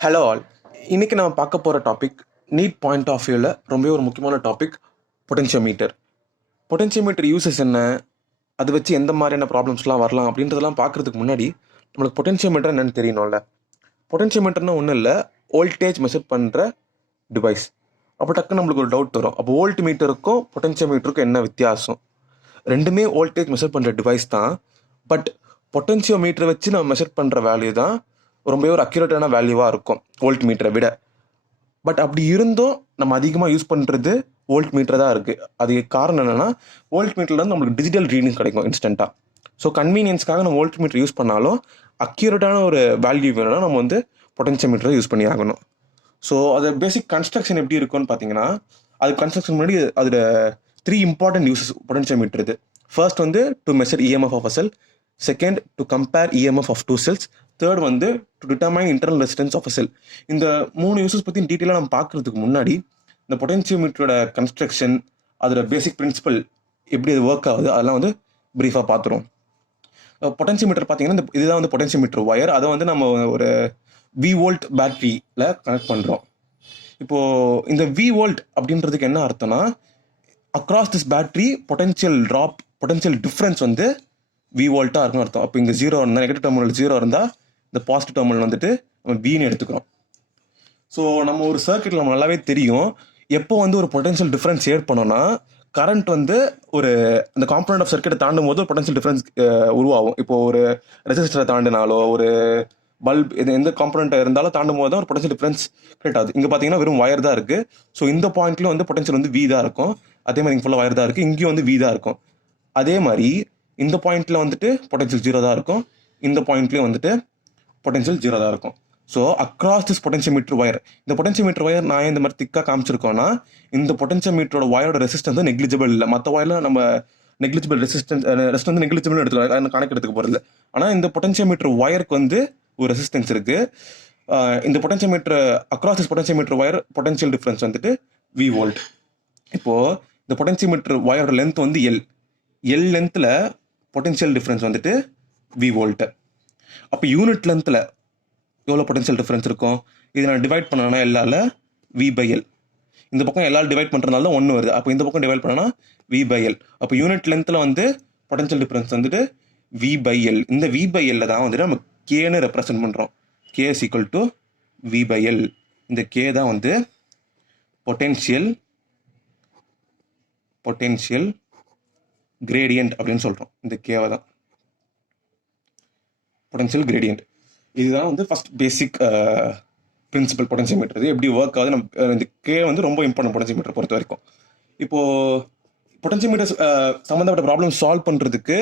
Hello all. இன்னைக்கு நம்ம பார்க்க போகிற டாபிக் நீட் பாயிண்ட் ஆஃப் வியூவில் ரொம்பவே ஒரு முக்கியமான டாபிக் பொட்டென்ஷியோமீட்டர். பொட்டென்ஷியோமீட்டர் யூசஸ் என்ன, அது வச்சு எந்த மாதிரியான ப்ராப்ளம்ஸ்லாம் வரலாம் அப்படின்றதெல்லாம் பார்க்குறதுக்கு முன்னாடி நம்மளுக்கு பொட்டென்ஷியோமீட்டர் என்னன்னு தெரியணும்ல. பொட்டென்ஷியோமீட்டர்னா ஒன்றும் இல்லை, வோல்டேஜ் மெஷர் பண்ணுற டிவைஸ். அப்போ டக்குன்னு நம்மளுக்கு ஒரு டவுட் வரும், அப்போ வோல்ட் மீட்டருக்கும் பொட்டென்ஷியோமீட்டருக்கும் என்ன வித்தியாசம்? ரெண்டுமே வோல்டேஜ் மெஷர் பண்ணுற டிவைஸ் தான். பட் பொட்டென்ஷியோமீட்டரை வச்சு நம்ம மெஷர் பண்ணுற வேல்யூ தான் ரொம்பவே ஒரு அக்யூரேட்டான வேல்யூவாக இருக்கும் வோல்ட் மீட்டரை விட. பட் அப்படி இருந்தும் நம்ம அதிகமாக யூஸ் பண்ணுறது வோல்ட் மீட்டர் தான் இருக்குது. அதுக்கு காரணம் என்னென்னா, வோல்ட் மீட்டரில் வந்து நம்மளுக்கு டிஜிட்டல் ரீடிங் கிடைக்கும் இன்ஸ்டண்ட்டாக. ஸோ கன்வீனியன்ஸ்க்காக நம்ம வோல்ட் மீட்டர் யூஸ் பண்ணாலும் அக்யூரேட்டான ஒரு வேல்யூ வேணும்னா நம்ம வந்து பொட்டென்ஷியோமீட்டரை யூஸ் பண்ணி ஆகணும். ஸோ அது பேசிக் கன்ஸ்ட்ரக்ஷன் எப்படி இருக்கும்னு பார்த்தீங்கன்னா, அது கன்ஸ்ட்ரக்ஷன் முன்னாடி அதில் 3 இம்பார்ட்டன்ட் யூசஸ் பொட்டென்ஷியோமீட்டர் இது. ஃபர்ஸ்ட் வந்து to measure EMF of a cell, second to compare EMF of 2 cells, third வந்து to determine internal resistance of a cell. இந்த 3 யூசஸ் பற்றி டீட்டெயிலாக நம்ம பார்க்குறதுக்கு முன்னாடி இந்த பொட்டென்ஷியோமீட்டரோட கன்ஸ்ட்ரக்ஷன், அதோட பேசிக் பிரின்சிபல், எப்படி அது ஒர்க் ஆகுது, அதெல்லாம் வந்து ப்ரீஃபாக பார்த்துருவோம். பொட்டென்ஷியோமீட்டர் பார்த்தீங்கன்னா இதுதான் வந்து பொட்டென்ஷியோமீட்டர் ஒயர். அதை வந்து நம்ம ஒரு வி வோல்ட் பேட்டரியில் கனெக்ட் பண்ணுறோம். இப்போது இந்த வி வோல்ட் அப்படின்றதுக்கு என்ன அர்த்தம்னா, across this battery potential difference வந்து வி வோல்ட்டாக இருக்குன்னு அர்த்தம். அப்போ இங்கே 0 இருந்தால், நெகட்டிவ் டெர்மினல் 0 இருந்தால், இந்த பாசிட்டிவ் டெர்மினல் வந்துட்டு நம்ம வின்னு எடுத்துக்கிறோம். ஸோ நம்ம ஒரு சர்க்யூட்டில் நம்ம நல்லாவே தெரியும், எப்போ வந்து ஒரு பொட்டென்ஷியல் டிஃப்ரென்ஸ் ஏட் பண்ணோம்னா, கரண்ட் வந்து ஒரு அந்த காம்பனண்ட் ஆஃப் சர்க்யூட்டை தாண்டும் போது ஒரு பொட்டென்ஷியல் டிஃப்ரென்ஸ் உருவாகும். இப்போது ஒரு ரெசிஸ்டரை தாண்டினாலோ, ஒரு பல்ப் எந்த காம்பனண்ட்டாக இருந்தாலும் தாண்டும் போது தான் ஒரு பொட்டென்ஷியல் டிஃப்ரென்ஸ் கிரியேட் ஆகுது. இங்கே பார்த்தீங்கன்னா வெறும் வயர் தான் இருக்குது. ஸோ இந்த பாயிண்ட்லேயும் வந்து பொட்டென்ஷியல் வந்து வி தான் இருக்கும். அதே மாதிரி இங்கே ஃபுல்லாக வயர் தான் இருக்குது, இங்கேயும் வந்து வி தான் இருக்கும். அதே மாதிரி இந்த பாயிண்ட்டில் வந்துட்டு பொட்டென்ஷியல் 0 தான் இருக்கும், இந்த பாயிண்ட்லேயும் வந்துட்டு பொட்டென்ஷியல் 0 தான் இருக்கும். So across this potentiometer wire, இந்த பொட்டென்ஷியோமீட்டர் ஒயர் நான் இந்த மாதிரி திக்காக காமிச்சிருக்கோன்னா, இந்த பொட்டென்ஷியோமீட்டரோட ஒயரோட ரெசிஸ்டன்ஸ் வந்து நெக்லிஜிபிள் இல்லை. மற்ற ஒயரில் நம்ம நெக்லிஜிபிள் ரெசிஸ்டன்ஸ் வந்து நெக்லிஜிபிள் எடுத்துக்கலாம், கணக்கு எடுத்துக்க போகிறது. ஆனால் இந்த பொட்டென்ஷியோமீட்டர் ஒயருக்கு வந்து ஒரு ரெசிஸ்டன்ஸ் இருக்குது. இந்த potentiometer across this potentiometer wire potential difference வந்துட்டு வி வோல்ட். இப்போது இந்த பொட்டென்ஷியோமீட்டர் ஒயரோட லென்த் வந்து எல் லென்த்தில் பொட்டென்ஷியல் டிஃப்ரென்ஸ் வந்துட்டு வி வோல்ட்டு. அப்போ யூனிட் லென்த்தில் எவ்வளோ பொட்டென்ஷியல் டிஃப்ரென்ஸ் இருக்கும்? இதை நான் டிவைட் பண்ணேன்னா எல்லால V/L. இந்த பக்கம் எல்லாரும் டிவைட் பண்ணுறதுனால தான் 1 வருது. அப்போ இந்த பக்கம் டிவைட் பண்ணனா V/L. அப்போ யூனிட் லென்த்தில் வந்து பொட்டென்ஷியல் டிஃப்ரென்ஸ் வந்துட்டு V/L. இந்த V/L தான் வந்துட்டு நம்ம கேன்னு ரெப்ரசன்ட் பண்ணுறோம். K is equal to V/L. இந்த K தான் வந்து பொட்டென்ஷியல் கிரேடியன்ட் அப்படின்னு சொல்கிறோம். இந்த கேவை தான் பொட்டென்ஷியல் கிரேடியன்ட். இதுதான் வந்து ஃபர்ஸ்ட் பேசிக் பிரின்சிபல் பொட்டென்ஷியோமீட்டர். இது எப்படி ஒர்க் ஆகுது, நம்ம இந்த கே வந்து ரொம்ப இம்பார்ட்டன்ட் பொட்டென்ஷியோமீட்டர் பொறுத்த வரைக்கும். இப்போது பொட்டென்ஷியோமீட்டர் சம்மந்தப்பட்ட ப்ராப்ளம் சால்வ் பண்ணுறதுக்கு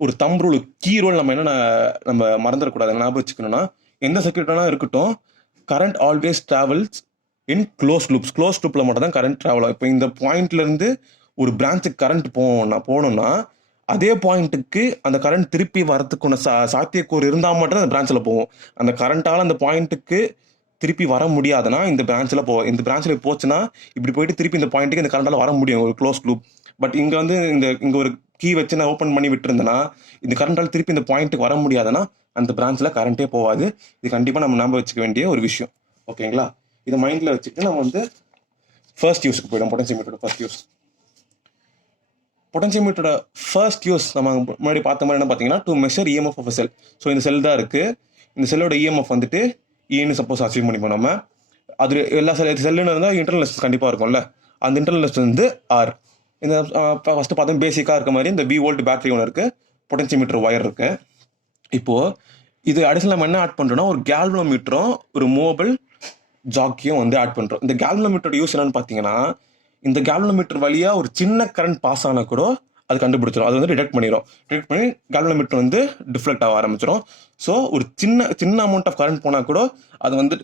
ஒரு தம் ரூல், கீ ரூல் நம்ம மறந்துடக்கூடாது, ஞாபகம் வச்சுக்கணும்னா, எந்த சர்க்யூட்டானா இருக்கட்டும், கரண்ட் ஆல்வேஸ் ட்ராவல்ஸ் இன் க்ளோஸ் லூப்பில் மட்டும் தான் கரண்ட் ட்ராவல் ஆகும். இப்போ இந்த பாயிண்ட்லேருந்து ஒரு பிரான்ச்சுக்கு கரண்ட் போகணும்னா அதே பாயிண்ட்டுக்கு அந்த கரண்ட் திருப்பி வரத்துக்குள்ள சாத்தியக்கூறு இருந்தால் மட்டும் அந்த பிரான்ச்சில் போகும். அந்த கரண்ட்டால் அந்த பாயிண்ட்டுக்கு திருப்பி வர முடியாதுன்னா இந்த பிரான்ச்சில் போகும். இந்த பிரான்ச்சில் போச்சுன்னா இப்படி போயிட்டு திருப்பி இந்த பாயிண்ட்டுக்கு இந்த கரண்டால் வர முடியும், ஒரு க்ளோஸ் லூப். பட் இங்கே வந்து இங்கே ஒரு கீ வச்சு நான் ஓப்பன் பண்ணி விட்டுருந்தேன்னா இந்த கரண்டால் திருப்பி இந்த பாயிண்ட்டுக்கு வர முடியாதுன்னா அந்த பிரான்ச்சில் கரண்ட்டே போகாது. இது கண்டிப்பாக நம்ம ஞாபகம் வச்சுக்க வேண்டிய ஒரு விஷயம். ஓகேங்களா? இதை மைண்டில் வச்சுட்டு நம்ம வந்து ஃபர்ஸ்ட் யூஸுக்கு போயிடும். பொட்டென்ஷியோமீட்டரோட ஃபர்ஸ்ட் யூஸ். பொட்டென்ஷியோமீட்டரோட ஃபர்ஸ்ட் யூஸ் நம்ம முன்னாடி பார்த்த மாதிரி என்ன பார்த்தீங்கன்னா, to measure EMF of cell. So இந்த செல் தான் இருக்குது, இந்த செல்லோட இஎம்எஃப் வந்துட்டு ஈன்னு சப்போஸ் அச்சீவ் பண்ணிப்போம். நம்ம அது எல்லா செல்லுன்னு இருந்தால் இன்டர்னல் ரெசிஸ்டன்ஸ் கண்டிப்பாக இருக்கும்ல, அந்த இன்டர்னல் ரெசிஸ்டன்ஸ் வந்து R. இந்த ஃபஸ்ட்டு பார்த்தா பேசிக்காக இருக்க மாதிரி இந்த வி வோல்ட் பேட்டரி ஒன்று இருக்குது, பொட்டென்ஷியோமீட்டர் ஒயர் இருக்குது. இப்போது இது அடிஷனல் நம்ம என்ன ஆட் பண்ணுறோன்னா, ஒரு கேல்வனோமீட்டரும் ஒரு மூவபிள் ஜாக்கியும் வந்து ஆட் பண்ணுறோம். இந்த கேல்வனோமீட்டரோட யூஸ் என்னன்னு பார்த்தீங்கன்னா, இந்த கேல்வனோமீட்டர் வழியாக ஒரு சின்ன கரண்ட் பாஸ் ஆனால் கூட அது கண்டுபிடிச்சிடும், அது வந்து டிடெக்ட் பண்ணி கேல்வனோமீட்டர் வந்து டிஃப்ளெக்ட் ஆக ஆரம்பிச்சிடும். ஸோ ஒரு சின்ன அமௌண்ட் ஆஃப் கரண்ட் போனால் கூட அது வந்து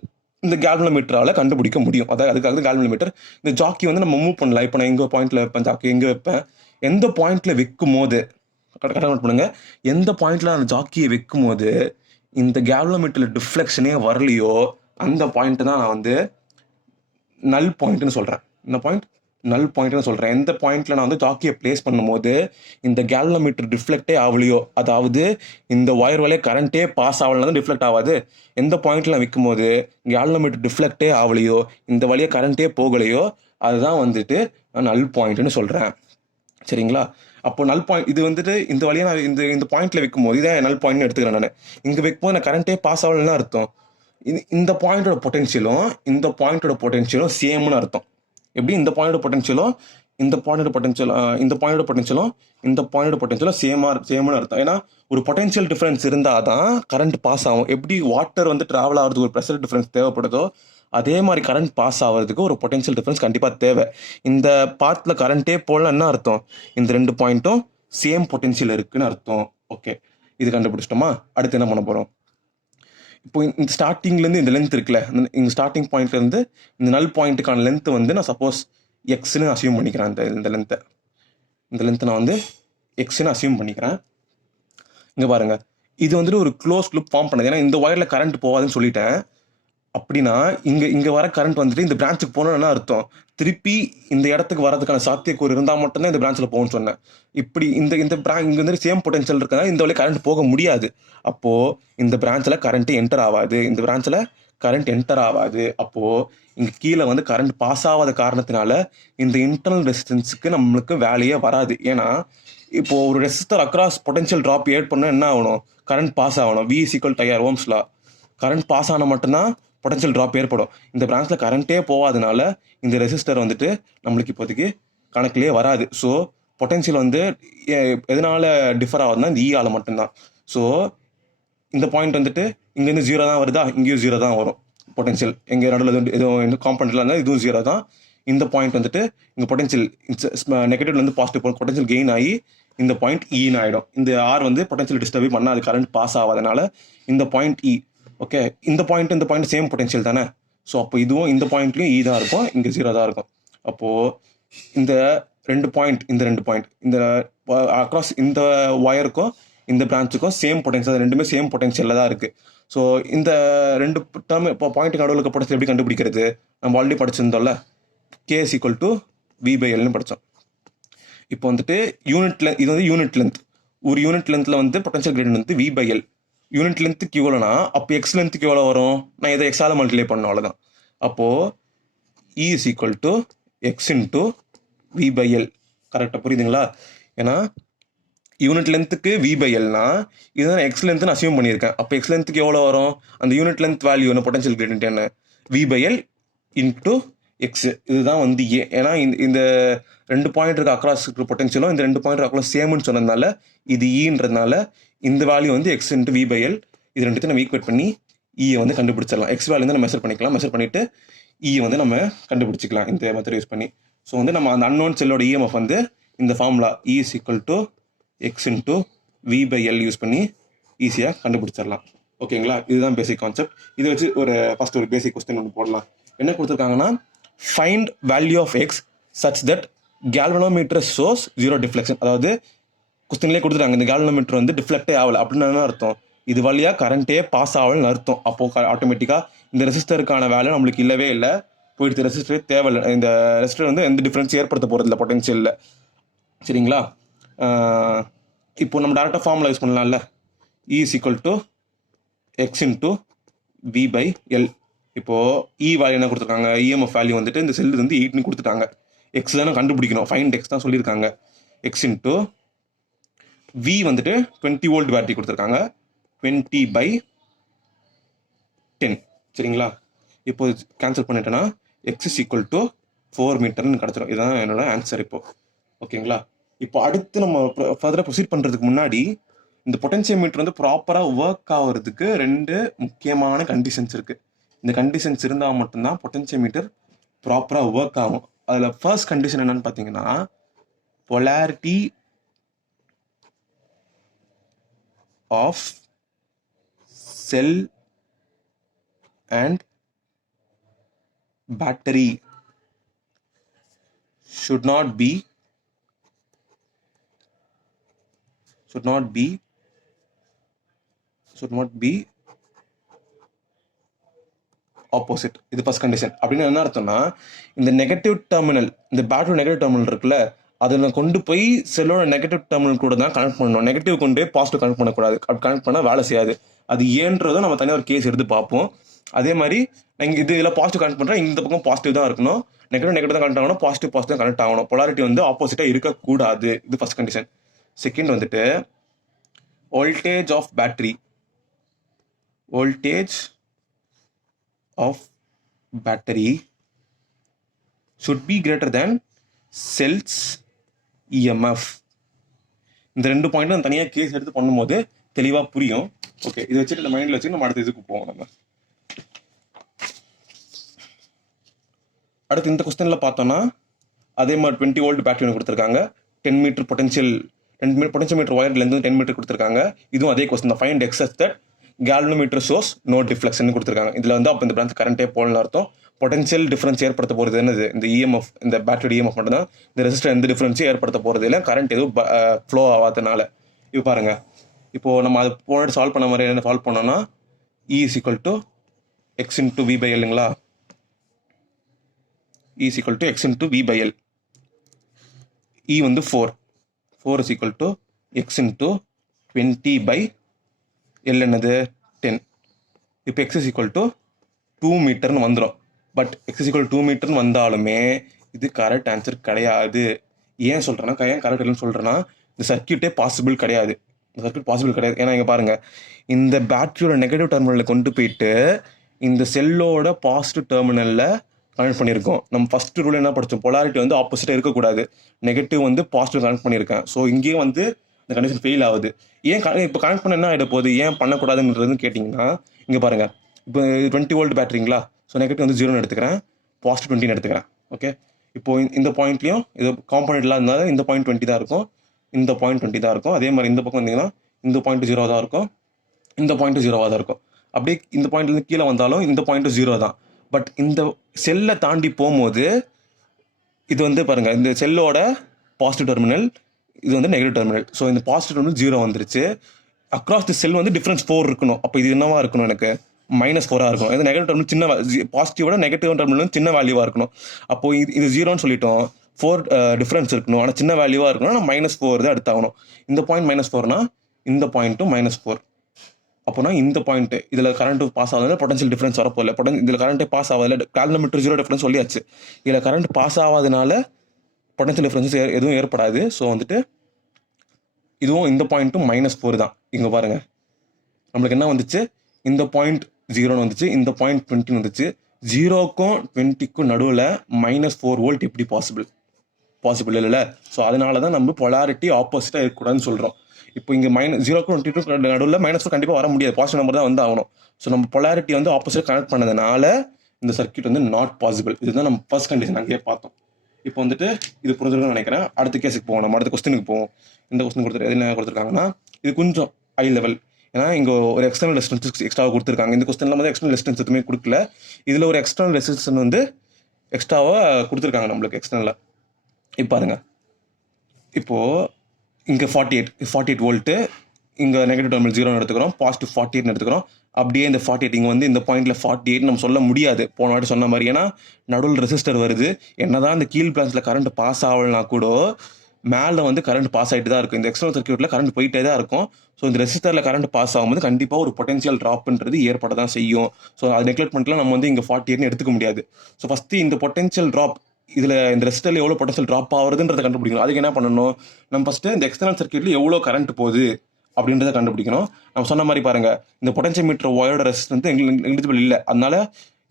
இந்த கேல்வனோமீட்டரால் கண்டுபிடிக்க முடியும். அதுக்காக கேல்வனோமீட்டர். இந்த ஜாக்கி வந்து நம்ம மூவ் பண்ணலாம். இப்போ நான் எங்கே பாயிண்ட்டில் வைப்பேன், ஜாக்கி எங்கே வைப்பேன், எந்த பாயிண்ட்டில் வைக்கும் போது கரெக்டாக நோட் பண்ணுங்க, எந்த பாயிண்ட்டில் அந்த ஜாக்கியை வைக்கும் போது இந்த கேல்வனோமீட்டரில் டிஃப்ளெக்ஷனே வரலையோ அந்த பாயிண்ட்டு தான் நான் வந்து நல் பாயிண்ட்னு சொல்கிறேன். இந்த பாயிண்ட் நல் பாயிண்ட்னு சொல்கிறேன். எந்த பாயிண்ட்டில் நான் வந்து ஜாக்கியை ப்ளேஸ் பண்ணும்போது இந்த கேல்வனோமீட்டர் டிஃப்ளெக்டே ஆகலையோ, அதாவது இந்த ஒயர் வழியாக கரண்ட்டே பாஸ் ஆகலன்னா டிஃப்ளெக்ட் ஆகாது. எந்த பாயிண்ட்டில் நான் விற்கும்போது கேல்வனோமீட்டர் டிஃப்ளெக்டே ஆகலையோ, இந்த வழியாக கரண்ட்டே போகலையோ, அதுதான் வந்துட்டு நான் நல் பாயிண்ட்னு சொல்கிறேன். சரிங்களா? அப்போ நல் பாயிண்ட் இது வந்துட்டு இந்த வழியாக நான் இந்த பாயிண்ட்டில் வைக்கும்போது இதான் நல் பாயிண்ட்னு எடுத்துக்கிறேன் நான். இங்கே வைக்கும்போது நான் கரண்ட்டே பாஸ் ஆகலன்னு அர்த்தம். இந்த பாயிண்டோட பொட்டென்ஷியலும் இந்த பாயிண்டோட பொட்டென்ஷியலும் சேம்னு அர்த்தம். எப்படி இந்த பாயிண்டோட பொட்டென்ஷியலும் இந்த பாயிண்டோட பொட்டென்ஷியல் இந்த பாயிண்டோட பொட்டென்ஷியலும் இந்த பாயிண்டோட பொட்டென்ஷியலும் சேம்னு அர்த்தம். ஏன்னா ஒரு பொட்டென்ஷியல் டிஃபரன்ஸ் இருந்தால் தான் கரண்ட் பாஸ் ஆகும். எப்படி வாட்டர் வந்து ட்ராவல் ஆகிறதுக்கு ஒரு ப்ரெஷர் டிஃபரன்ஸ் தேவைப்படுதோ, அதே மாதிரி கரண்ட் பாஸ் ஆகிறதுக்கு ஒரு பொட்டென்ஷியல் டிஃபரன்ஸ் கண்டிப்பாக தேவை. இந்த பாத்தில் கரண்ட்டே போல என்ன அர்த்தம்? இந்த 2 பாயிண்ட்டும் சேம் பொட்டென்ஷியல் இருக்குன்னு அர்த்தம். ஓகே, இது கண்டுபிடிச்சிட்டோமா? அடுத்து என்ன பண்ண போகிறோம்? இப்போ இந்த ஸ்டார்டிங்லேருந்து இந்த லென்த் இருக்குல்ல, இந்த ஸ்டார்டிங் பாயிண்ட்லேருந்து இந்த நல் பாயிண்ட்டுக்கான லென்த் வந்து நான் சப்போஸ் எக்ஸ்ன்னு அசியூம் பண்ணிக்கிறேன். இந்த லென்த்தை நான் வந்து எக்ஸ்ன்னு அசியூம் பண்ணிக்கிறேன். இங்கே பாருங்கள், இது வந்துட்டு ஒரு க்ளோஸ் லூப் ஃபார்ம் பண்ணது. ஏன்னா இந்த ஒயரில் கரண்ட் போகாதுன்னு சொல்லிட்டேன். அப்படின்னா இங்கே வர கரண்ட் வந்துட்டு இந்த பிரான்ச்சுக்கு போகணும்னு அர்த்தம். திருப்பி இந்த இடத்துக்கு வரதுக்கான சாத்தியக்கூறு இருந்தால் மட்டும்தான் இந்த பிரான்ச்சில் போகணும்னு சொன்னேன். இப்படி இங்கே வந்து சேம் பொட்டென்ஷியல் இருக்கிறதுனால இந்த வழியாக கரண்ட் போக முடியாது. அப்போது இந்த பிரான்ச்சில் கரண்ட் என்டர் ஆகாது. அப்போது இங்கே கீழே வந்து கரண்ட் பாஸ் ஆகாத காரணத்தினால இந்த இன்டர்னல் ரெசிஸ்டன்ஸுக்கு நம்மளுக்கு வேலையே வராது. ஏன்னா இப்போது ஒரு ரெசிஸ்டர் அக்ராஸ் பொட்டென்ஷியல் ட்ராப் ஏற்படணும் என்ன ஆகணும்? கரண்ட் பாஸ் ஆகணும். V = IR, Ohm's law. Current pass ஆனால் மட்டும்தான் பொட்டென்ஷியல் ட்ராப் ஏற்படும். இந்த பிரான்ச்சில் கரண்ட்டே போகாதனால இந்த ரெசிஸ்டர் வந்துட்டு நம்மளுக்கு இப்போதைக்கு கணக்கிலே வராது. ஸோ பொட்டென்ஷியல் வந்து எதனால் டிஃபர் ஆகுதுன்னா இந்த ஈஆல மட்டும்தான். ஸோ இந்த பாயிண்ட் வந்துட்டு இங்கேருந்து 0 தான் வருதா, இங்கேயும் 0 தான் வரும் பொட்டென்ஷியல். எங்கள் நடுவில் எதுவும் காம்பவுண்டில் இருந்தால் இதுவும் 0 தான். இந்த பாயிண்ட் வந்துட்டு இங்கே பொட்டென்ஷியல் நெகட்டிவ்லேருந்து பாசிட்டிவ் பொட்டென்ஷியல் கெயின் ஆகி இந்த பாயிண்ட் ஈன்னு ஆகிடும். இந்த ஆர் வந்து பொட்டென்ஷியல் டிஸ்டர்ப் பண்ணால் அது கரண்ட் பாஸ் ஆகாதனால இந்த பாயிண்ட் இ. ஓகே, இந்த பாயிண்ட் சேம் பொட்டென்ஷியல் தானே. ஸோ அப்போ இதுவும் இந்த பாயிண்ட்லையும் இ தான் இருக்கும், இங்கே 0 தான் இருக்கும். அப்போது இந்த ரெண்டு பாயிண்ட் இந்த அக்ராஸ் இந்த ஒயருக்கும் இந்த பிரான்ச்சுக்கும் சேம் பொட்டென்ஷியல், ரெண்டுமே சேம் பொட்டென்ஷியலில் தான் இருக்குது. ஸோ இந்த ரெண்டு டேர்ம் இப்போ பாயிண்ட்டுக்கு நடுவில் இருக்க பொட்டென்ஷியல் எப்படி கண்டுபிடிக்கிறது? நம்ம ஆல்ரெடி படிச்சிருந்தோம்ல, K = V/Lன்னு படித்தோம். இப்போ வந்துட்டு இது வந்து யூனிட் லென்த். ஒரு யூனிட் லென்த்தில் வந்து பொட்டென்ஷியல் கிரேடியன்ட் வந்து V/L. யூனிட் லென்த்துக்கு எவ்வளோனா அப்போ எக்ஸ் லென்த்துக்கு எவ்வளோ வரும்? நான் இதை எக்ஸால் மல்டிப்ளை பண்ணணும், அவ்வளோதான். அப்போது E = X × V/L. கரெக்டாக புரியுதுங்களா? ஏன்னா யூனிட் லென்த்துக்கு V/Lனா இதுதான் எக்ஸ் லென்த்னு அசியூம் பண்ணியிருக்கேன். அப்போ எக்ஸ் லென்த்துக்கு எவ்வளோ வரும்? அந்த யூனிட் லென்த் வேல்யூ என்ன, பொட்டென்ஷியல் கிரேடியன்ட் என்ன? V/L × X. இதுதான் வந்து ஏ. ஏன்னா இந்த 2 பாயிண்ட் இருக்க அக்ராஸ் இருக்கிற பொட்டென்ஷியலும் இந்த 2 பாயிண்ட் அக்ராஸ் சேம்னு சொன்னதுனால இது ஈன்றதுனால இந்த வேல்யூ வந்து X × V/L. இது ரெண்டுத்தையும் நம்ம ஈக்குவேட் பண்ணி ஈயை வந்து கண்டுபிடிச்சிடலாம். எக்ஸ் வேல்யூ வந்து நம்ம மெஷர் பண்ணிக்கலாம். மெஷர் பண்ணிவிட்டு ஈயை வந்து நம்ம கண்டுபிடிச்சிக்கலாம் இந்த மெத்தட் யூஸ் பண்ணி. ஸோ வந்து நம்ம அந்த அன்னோன் செல்லோட இஎம்எஃப் வந்து இந்த formula E = X × V/L use பண்ணி ஈஸியாக கண்டுபிடிச்சிடலாம். ஓகேங்களா? இதுதான் பேசிக் கான்செப்ட். இதை வச்சு ஃபஸ்ட் ஒரு பேசிக் கொஸ்டின் ஒன்று போடலாம். என்ன கொடுத்துருக்காங்கன்னா, find value of X such that galvanometer shows 0 deflection. அதாவது கொஸ்டின்லேயே கொடுத்துட்டாங்க இந்த கேல்வனோமீட்டர் வந்து டிஃப்ளெக்டே ஆகலை அப்படின்னு என்ன அர்த்தம்? இது வழியாக கரண்ட்டே பாஸ் ஆகலன்னு அர்த்தம். அப்போது ஆட்டோமேட்டிக்காக இந்த ரெசிஸ்டருக்கான வேல்யூ நம்மளுக்கு இல்லவே இல்லை, போயிடுது. ரெசிஸ்டரே தேவையில்லை. இந்த ரெசிஸ்டர் வந்து எந்த டிஃப்ரென்ஸ் ஏற்படுத்த போகிறது இல்லை பொட்டென்ஷியலில். சரிங்களா? இப்போ நம்ம டேரெக்டாக ஃபார்முலா யூஸ் பண்ணலாம்ல. E = X × V/L. இப்போது இ வேல்யூ என்ன கொடுத்துருக்காங்க? இஎம்எஃப் வேல்யூ வந்துட்டு இந்த செல்லு வந்து 8ன்னு கொடுத்துட்டாங்க. எக்ஸ் தானே கண்டுபிடிக்கணும், ஃபைண்ட் எக்ஸ் தான் சொல்லியிருக்காங்க. X × V வந்துட்டு 20 வோல்ட் பேட்டரி கொடுத்துருக்காங்க, 20/10. சரிங்களா? இப்போ கேன்சல் பண்ணிட்டேன்னா X = 4 மீட்டர்னு கிடச்சிடும். இதுதான் என்னோட ஆன்சர். இப்போது ஓகேங்களா? இப்போ அடுத்து நம்ம ஃபர்தராக ப்ரொசீட் பண்ணுறதுக்கு முன்னாடி இந்த பொட்டென்ஷியோமீட்டர் வந்து ப்ராப்பராக ஒர்க் ஆகிறதுக்கு 2 முக்கியமான கண்டிஷன்ஸ் இருக்குது. இந்த கண்டிஷன்ஸ் இருந்தால் மட்டும்தான் பொட்டென்ஷியோமீட்டர் ப்ராப்பராக ஒர்க் ஆகும். அதில் ஃபர்ஸ்ட் கண்டிஷன் என்னன்னு பார்த்தீங்கன்னா, polarity of cell and battery should not be opposite. இது ஃபர்ஸ்ட் கண்டிஷன். அப்படின்னு என்ன அர்த்தம்னா, இந்த நெகட்டிவ் டெர்மினல், இந்த பேட்டரி நெகட்டிவ் டெர்மினல் இருக்குல்ல, அதில் கொண்டு போய் செல்லோட நெகட்டிவ் டெர்மினல் கூட தான் கனெக்ட் பண்ணணும். நெகட்டிவ் கொண்டு போய் பாசிட்டிவ் கனெக்ட் பண்ணக்கூடாது. அப்படி கனெக்ட் பண்ணால் வேலை செய்யாது. அது ஏன்றதும் நம்ம தனியாக ஒரு கேஸ் எடுத்து பார்ப்போம். அதே மாதிரி நீங்கள் இதில் பாசிட்டிவ் கனெக்ட் பண்ணுறா, இந்த பக்கம் பாசிட்டிவ் தான் இருக்கணும். நெகட்டிவ் தான் கனெக்ட் ஆகணும். பாசிட்டிவ் தான் கனெக்ட் ஆகணும். பொலாரிட்டி வந்து ஆப்போசிட்டாக இருக்கக்கூடாது. இது ஃபர்ஸ்ட் கண்டிஷன். செகண்ட் வந்துட்டு voltage of battery should be greater than cells EMF. இந்த 2 பாயிண்ட்டும் தனியாக கேஸ் எடுத்து பண்ணும்போது தெளிவாக புரியும். ஓகே, இதை வச்சுட்டு மைண்டில் வச்சு நம்ம அடுத்த இதுக்கு போவோம். நம்ம அடுத்து இந்த கொஸ்டினில் பார்த்தோம்னா அதே மாதிரி 20 வோல்ட் பேட்டரி ஒன்று கொடுத்துருக்காங்க. 10 meter potential meter wire length 10 meter கொடுத்துருக்காங்க. இதுவும் அதே கொஸ்டின் தான். Find excess that galvanometer shows no deflection கொடுத்துருக்காங்க. இதில் வந்து அப்போ இந்த பிரான்ச் கரண்டே போகலன்னு அர்த்தம். பொட்டன்ஷியல் டிஃபரன்ஸ் ஏற்படுத்த போகிறது என்னது? இந்த இஎம்எஃப், இந்த பேட்டரி இஎம்எஃப் மட்டும் தான். இந்த ரெசிஸ்டர் எந்த டிஃபரன்ஸும் ஏற்படுத்த போகிறது இல்லை, கரண்ட் எதுவும் ஃப்ளோ ஆகாதனால. இப்போ பாருங்க, இப்போது நம்ம அது போன சால்வ் பண்ண மாதிரி என்ன சால்வ் பண்ணோம்னா E is equal to x into V by Lங்களா? E is equal to x into V by L. E வந்து 4 is equal to x into 20 by L என்னது 10. இப்போ x is equal to 2 மீட்டர்னு வந்துடும். But x is equal to 2 மீட்டர்னு வந்தாலுமே இது correct answer கிடையாது. ஏன் சொல்கிறேன்னா, ஏன் கரெக்ட் இல்லைன்னு சொல்கிறேன்னா, இந்த சர்க்கியூட்டே பாசிபிள் கிடையாது. ஏன்னா இங்கே பாருங்கள், இந்த பேட்டரியோட நெகட்டிவ் டெர்மினலில் கொண்டு போயிட்டு இந்த செல்லோட பாசிட்டிவ் டெர்மினலில் கனெக்ட் பண்ணியிருக்கோம். நம்ம ஃபர்ஸ்ட் ரூல் என்ன படித்தோம்? பொலாரிட்டி வந்து ஆப்போசிட்டாக இருக்கக்கூடாது. நெகட்டிவ் வந்து பாசிட்டிவ் கனெக்ட் பண்ணியிருக்கேன். ஸோ இங்கேயும் வந்து இந்த கண்டிஷன் ஃபெயில் ஆகுது. ஏன் இப்போ கனெக்ட் பண்ண என்ன ஆகிட போகுது? ஏன் பண்ணக்கூடாதுன்றதுன்னு கேட்டிங்கன்னா, இங்கே பாருங்கள், இப்போ 20 வோல்ட் பேட்டரிங்களா? ஸோ நெகட்டிவ் வந்து 0ன்னு எடுத்துக்கிறேன், பாசிட்டிவ் 20ன்னு எடுத்துக்கிறேன். ஓகே, இப்போது இந்த பாயிண்ட்லையும் இது காம்பனெண்ட்லாம் இருந்தாலும் இந்த பாயிண்ட் 20 தான் இருக்கும், இந்த பாயிண்ட் 20 தான் இருக்கும். அதே மாதிரி இந்த பக்கம் வந்தீங்கன்னா இந்த பாயிண்ட் 0 தான் இருக்கும், இந்த பாயிண்ட் 0 தான் இருக்கும். அப்படியே இந்த பாயிண்ட்லேருந்து கீழே வந்தாலும் இந்த பாயிண்ட் 0 தான். பட் இந்த செல்லை தாண்டி போகும்போது இது வந்து பாருங்கள், இந்த செல்லோட பாசிட்டிவ் டெர்மினல், இது வந்து நெகட்டிவ் டெர்மினல். ஸோ இந்த பாசிட்டிவ் டெர்மினல் 0 வந்துருச்சு. அக்ராஸ் தி செல் வந்து டிஃப்ரென்ஸ் 4 இருக்கணும். அப்போ இது என்னவா இருக்கணும்? எனக்கு -4 இருக்கும். இது நெகட்டிவ் டெர்மினல் சின்ன பாசிட்டிவோட நெகட்டிவ் டெர்மினல் சின்ன வேல்யூவாக இருக்கணும். அப்போ இது 0ன்னு சொல்லிட்டோம், 4 டிஃப்ரென்ஸ் இருக்கணும். ஆனால் சின்ன வேல்யூவாக இருக்கணும். ஆனால் -4 தான் எடுத்தாகணும். இந்த பாயிண்ட் -4னா இந்த பாயிண்ட்டும் -4. அப்போனா இந்த பாயிண்ட் இதில் கரண்ட் பாஸ் ஆகாத பொட்டன்ஷியல் டிஃபரன்ஸ் வரப்போல. இதில் கரண்ட்டே பாஸ் ஆகாத, கேல்வனோமீட்டர் 0 டிஃபரன்ஸ் சொல்லியாச்சு. இதில் கரண்ட் பாஸ் ஆகாதனால பொட்டன்ஷியல் டிஃபரன்ஸ் எதுவும் ஏற்படாது. ஸோ வந்துட்டு இதுவும் இந்த பாயிண்ட்டும் -4 தான். இங்கே பாருங்கள், நம்மளுக்கு என்ன வந்துச்சு? இந்த பாயிண்ட் 0ன்னு வந்துச்சு, இந்த பாயிண்ட் 20 வந்துச்சு. 0க்கும் 20க்கும் நடுவில் -4 வோல்ட் எப்படி பாசிபிள் இல்லைல்ல? ஸோ அதனால தான் நம்ம பொலாரிட்டி ஆப்போசிட்டாக இருக்கக்கூடாதுன்னு சொல்கிறோம். இப்போ இங்கே -0க்கும் 22 நடுவில் -4 கண்டிப்பாக வர முடியாது, பாசிட்டிவ் நம்பர் தான் வந்து ஆகணும். ஸோ நம்ம பொலாரிட்டி வந்து ஆப்போசிட் கனெக்ட் பண்ணதுனால இந்த சர்க்யூட் வந்து நாட் பாசிபிள். இதுதான் நம்ம ஃபர்ஸ்ட் கண்டிஷன் அங்கேயே பார்த்தோம். இப்போ வந்துட்டு இது புரிஞ்சுக்கணும்னு நினைக்கிறேன். அடுத்த கேஸுக்கு போவோம், நம்ம அடுத்த கொஸ்டினுக்கு போவோம். இந்த கொஸ்டின் என்ன கொடுத்துருக்காங்கன்னா, இது கொஞ்சம் ஹை லெவல். ஏன்னா இங்கே ஒரு எக்ஸ்டர்னல் ரெசிஸ்டன்ஸ் எக்ஸ்ட்ராவாக கொடுத்துருக்காங்க. இந்த கொஸ்டினில் வந்து எக்ஸ்டர்னல் ரெசிஸ்டன்ஸ் எதுவுமே கொடுக்கல. இதில் ஒரு எக்ஸ்டர்னல் ரெசிஸ்டன்ஸ் வந்து எக்ஸ்ட்ராவாக கொடுத்துருக்காங்க நம்மளுக்கு எக்ஸ்டர்னலில். இப்போ பாருங்கள், இப்போது இங்கே 48 வோல்ட்டு, இங்கே நெகட்டிவ் டெர்மினல் 0ன்னு எடுத்துக்கிறோம், பாசிட்டிவ் 48ன்னு எடுத்துக்கிறோம். அப்படியே இந்த 48 இங்கே வந்து இந்த பாயிண்டில் 48 நம்ம சொல்ல முடியாது, போன வாட்டி சொன்ன மாதிரி. ஏன்னா நடுவில் ரெசிஸ்டர் வருது. என்னதான் இந்த கீழ் பிரான்ச்சில் கரண்ட் பாஸ் ஆகலைனா கூட மேலே வந்து கரண்ட் பாஸ் ஆகிட்டு தான் இருக்கும். இந்த எக்ஸ்டர்னல் சர்க்யூட்டில் கரண்ட் போயிட்டே தான் இருக்கும். ஸோ இந்த ரெசிஸ்டரில் கரண்ட் பாஸ் ஆகும்போது கண்டிப்பாக ஒரு பொட்டன்ஷியல் ட்ராப்ன்றது ஏற்பட தான் செய்யும். ஸோ அது நெக்லெக்ட் பண்ணிட்டுலாம் நம்ம வந்து இங்கே 48ன்னு எடுத்துக்க முடியாது. ஸோ ஃபஸ்ட்டு இந்த பொட்டன்ஷியல் ட்ராப், இதில் இந்த ரெசிஸ்டரில் எவ்வளோ பொட்டன்ஷியல் ட்ராப் ஆகுதுன்றதை கண்டுபிடிக்கணும். அதுக்கு என்ன பண்ணணும்? நம்ம ஃபஸ்ட்டு இந்த எக்ஸ்டர்னல் சர்க்யூட்டில் எவ்வளோ கரண்ட் போகுது அப்படின்றத கண்டுபிடிக்கணும். நம்ம சொன்ன மாதிரி பாருங்கள், இந்த பொட்டன்ஷியல் மீட்டர் ஒயரோட ரெசிஸ்டன்ஸ் நெக்லிஜிபிள் இல்லை, அதனால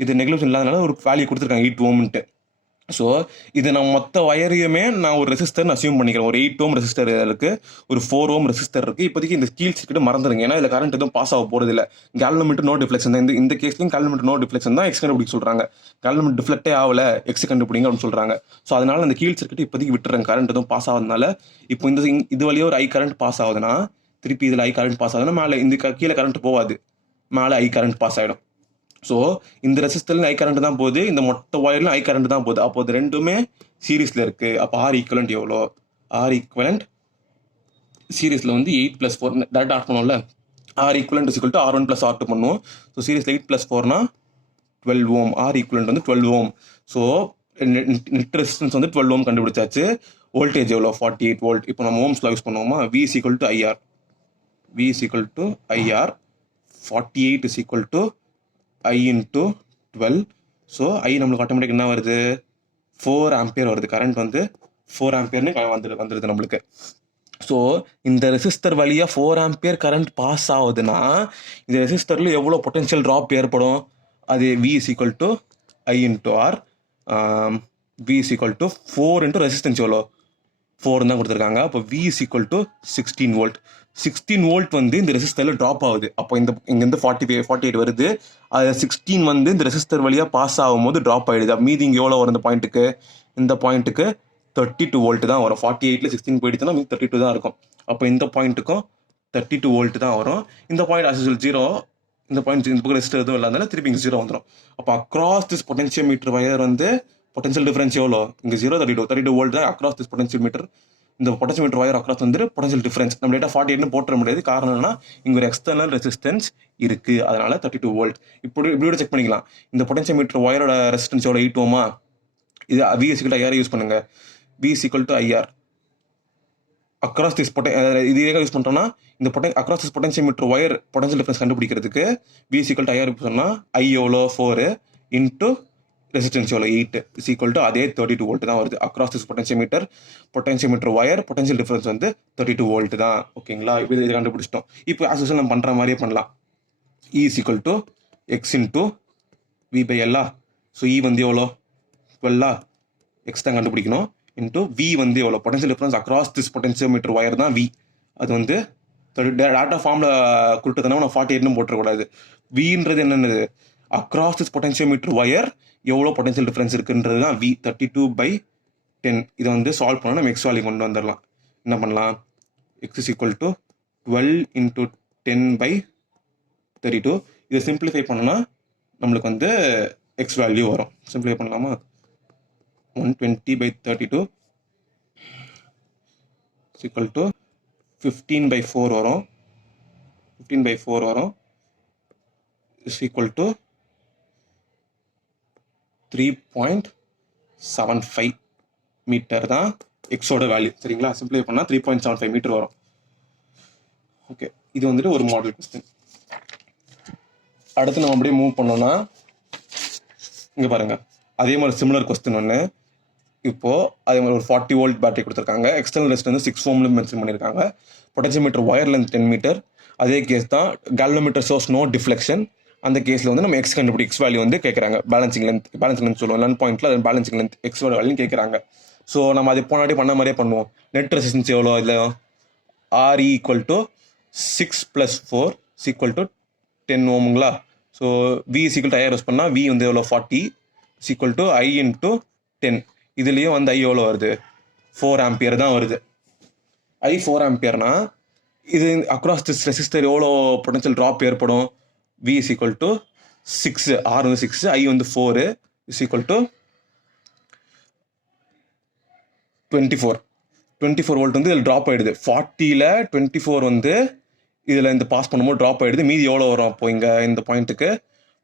இது நெக்லிஜிபிள் இல்லாதனால ஒரு வேல்யூ கொடுத்துருக்காங்க 8 ஓம்ன்ட்டு. ஸோ இது நம்ம மொத்த ஒயரையுமே நான் ஒரு ரெசிஸ்டர்னு அசியூம் பண்ணிக்கிறேன். ஒரு 8 ஓம் ரெசிஸ்டர் இருக்குது, ஒரு 4 ஓம் ரெசிஸ்டர் இருக்குது. இப்போதைக்கு இந்த கீழ் சர்க்யூட் மறந்துடுங்க, ஏன்னா இதில் கரண்ட் எதுவும் பாஸ் ஆக போகிறது இல்லை. கேல்வனோமீட்டர் நோ டிஃப்ளெக்ஷன் தான். இந்த கேஸ்லையும் கேல்வனோமீட்டர் நோ டிஃப்ளெக்ஷன் தான். எக்ஸ் கண்டுபிடிக்க சொல்கிறாங்க. கேல்வனோமீட்டர் டிஃப்ளெக்டே ஆகலை, எக்ஸ் கண்டுபிடிங்க அப்படின்னு சொல்கிறாங்க. ஸோ அதனால அந்த கீழ் சர்க்யூட் இப்போதைக்கு விட்டுறாங்க, கரண்ட் எதுவும் பாஸ் ஆகுதுனால. இப்போ இது வழியாக ஒரு ஐ கரண்ட் பாஸ் ஆகுதுன்னா, திருப்பி இதில் ஐ கரண்ட் பாஸ் ஆகுதுன்னா மேலே இந்த கீழே கரண்ட் போகாது, மேலே ஐ கரண்ட் பாஸ் ஆகிடும். ஸோ இந்த ரெசிஸ்டர்ல ஐ கரண்ட் தான் போகுது, இந்த மொத்த ஒயர்லையும் ஐ கரண்ட் தான் போகுது. அப்போ இது ரெண்டுமே சீரீஸில் இருக்குது. அப்போ ஆர் ஈக்குவலண்ட் எவ்வளோ? ஆர் ஈக்குவலண்ட் சீரீஸில் வந்து 8+4 டேரக்ட் ஆட் பண்ணுவோம்ல. R equivalent is equal to R1 + R2 பண்ணுவோம். ஸோ சீரீஸில் 8+4னா 12 ஓம் ஆர் ஈக்குவலண்ட் வந்து 12 ஓம். ஸோ நெட் ரெசிஸ்டன்ஸ் வந்து 12 ஓம் கண்டுபிடிச்சாச்சு. வோல்டேஜ் எவ்வளோ 48 வோல்ட். இப்போ நம்ம ஓம்ஸ்ல யூஸ் பண்ணுவோமா, V is equal to IR. V is equal to IR. 48 is equal to I into 12. So I நம்மளுக்கு ஆட்டோமேட்டிக் என்ன வருது, 4 ஆம்பியர் வருது. கரண்ட் வந்து 4 ஆம்பியர்னு வந்துடுது நம்மளுக்கு. ஸோ இந்த ரெசிஸ்டர் வழியாக 4 ஆம்பியர் கரண்ட் பாஸ் ஆகுதுன்னா இந்த ரெசிஸ்டரில் எவ்வளோ பொட்டன்ஷியல் ட்ராப் ஏற்படும், அது V is equal to I into R. V is equal to 4 into resistance எவ்வளோ 4 தான் கொடுத்துருக்காங்க. அப்போ V is equal to 16 volt. 16 volt வந்து இந்த ரெசிஸ்டரில் ட்ராப் ஆகுது. அப்போ இங்கேருந்து 48 வருது. அது 16 வந்து இந்த ரெசிஸ்டர் வழியாக பாஸ் ஆகும்போது ட்ராப் ஆகிடுது. மீதி இங்கே எவ்வளோ வரும், இந்த பாயிண்ட்டுக்கு 32 வோல்ட் தான் வரும். 48ல் 16 போயிடுச்சுன்னா மீதி 32 தான் இருக்கும். அப்போ இந்த பாயிண்ட்டுக்கும் 32 வோல்ட் தான் வரும். இந்த பாயிண்ட் as usual 0. இந்த பாயிண்ட் இந்த பக்கம் ரெசிஸ்டர் எதுவும் இல்லாதனால திருப்பி இங்கே 0 வந்துடும். அப்போ அக்ராஸ் திஸ் பொட்டன்ஷியோமீட்டர் வயர் வந்து பொட்டன்ஷியல் டிஃபரன்ஸ் எவ்வளோ, இங்கே 0 32 வோல்ட் தான் அக்ராஸ் திஸ் பொட்டன்ஷியோமீட்டர். இந்த பொட்டன்ஷியோமீட்டர் வயர் அக்ராஸ் வந்து பொட்டன்ஷியல் டிஃபரன்ஸ் நம்ம டேட்டா 48ன்னு போட்டுற முடியாது. காரணம் என்னன்னா இங்கே ஒரு எக்ஸ்டர்னல் ரெசிஸ்டன்ஸ் இருக்கு, அதனால 32 வோல்ட். இப்படி செக் பண்ணிக்கலாம். இந்த பொட்டன்ஷியோமீட்டர் வயரோட ரெசிஸ்டன்ஸ் எவ்வளோ 8 ஓமா. இது V is equal to IR use பண்ணுங்க. V is equal to IR. Across this இது யூஸ் பண்ணுறோம்னா இந்த across this potentiometer wire potential difference கண்டுபிடிக்கிறதுக்கு V is equal to IR சொன்னால் I எவ்வளோ 4 இன்ட்டு ரெசிஸ்டன்ஸ் எவ்வளோ 8 is equal to அதே 32 volt தான் வருது. Across this potentiometer wire potential difference வந்து 32 வோல்ட் தான். ஓகேங்களா, இப்போ இது கண்டுபிடிச்சிட்டோம். இப்போ as usual நம்ம பண்ணுற மாதிரியே பண்ணலாம். E is equal to X into V by L. So E வந்து எவ்வளோ 12 X தான் கண்டுபிடிக்கணும். இன்ட்டு V வந்து எவ்வளோ potential difference across this potentiometer wire தான் V. அது வந்து டேட்டா ஃபார்மில் கொடுத்ததுனா நம்ம 48ன்னு போட்டுறக்கூடாது. Vன்றது என்னென்னது, அக்ராஸ் திஸ் பொட்டன்ஷியோமீட்டர் வயர் எவ்வளோ பொட்டன்ஷியல் டிஃபரன்ஸ் இருக்குன்றது தான் V. 32/10. இதை வந்து சால்வ் பண்ணால் நம்ம எக்ஸ் வேல்யூ கொண்டு வந்துடலாம். என்ன பண்ணலாம், X is equal to 12 into 10/32. இதை சிம்பிளிஃபை பண்ணோன்னா நம்மளுக்கு வந்து எக்ஸ் வேல்யூ வரும். சிம்பிளிஃபை பண்ணலாமா, 120/32 is equal to 15/4 வரும். 15/4 வரும் is equal to 3.75 மீட்டர் தான் எக்ஸோட வேல்யூ. சரிங்களா, சிம்பிளிஃபை பண்ணால் 3.75 மீட்டர் வரும். ஓகே, இது வந்துட்டு ஒரு மாடல் கொஸ்டின். அடுத்து நம்ம அப்படியே மூவ் பண்ணோம்னா இங்கே பாருங்க, அதே மாதிரி சிமிலர் கொஸ்டின் ஒன்று. இப்போது அதே மாதிரி ஒரு 40 வோல்ட் பேட்டரி கொடுத்துருக்காங்க. எக்ஸ்டர்னல் ரெசிஸ்டன்ஸ் வந்து 6 ஓம்ல மென்ஷன் பண்ணியிருக்காங்க. Potentiometer wire length 10 meter. அதே கேஸ் தான் கேல்வனோமீட்டர் சோர்ஸ் நோ டிஃப்ளெக்ஷன். அந்த கேஸில் வந்து நம்ம எக்ஸ் கண்டுபிடி, எக்ஸ் வேல்யூ வந்து கேட்குறாங்க. பேலன்சிங் லென்த் சொல்லுவோம், 11 பாயிண்ட்ல அது பேலன்சிங் லென்த் எக்ஸோட வேல்யூ கேட்குறாங்க. ஸோ நம்ம அது போனாடி பண்ண மாதிரியே பண்ணுவோம். நெட் ரெசிஸ்டன்ஸ் எவ்வளோ, இல்லை RE equal to 6 + 4 is equal to 10 ஓமுங்களா. So V is equal to IR use பண்ணால் V வந்து எவ்வளோ 40 is equal to I into 10. இதுலேயும் வந்து I எவ்வளோ வருது, 4 ஆம்பியர் தான் வருது. I 4 ஆம்பியர்னா இது அக்ராஸ் திஸ் ரெசிஸ்டர் எவ்வளோ பொட்டன்ஷியல் ட்ராப் ஏற்படும், V is equal to 6, R வந்து 6, I வந்து 4 is equal to 24 வோல்ட் வந்து இதில் ட்ராப் ஆகிடுது. 40ல் 24 வந்து இதில் இந்த பாஸ் பண்ணும்போது ட்ராப் ஆகிடுது. மீதி எவ்வளோ வரும், அப்போ இங்கே இந்த பாயிண்ட்டுக்கு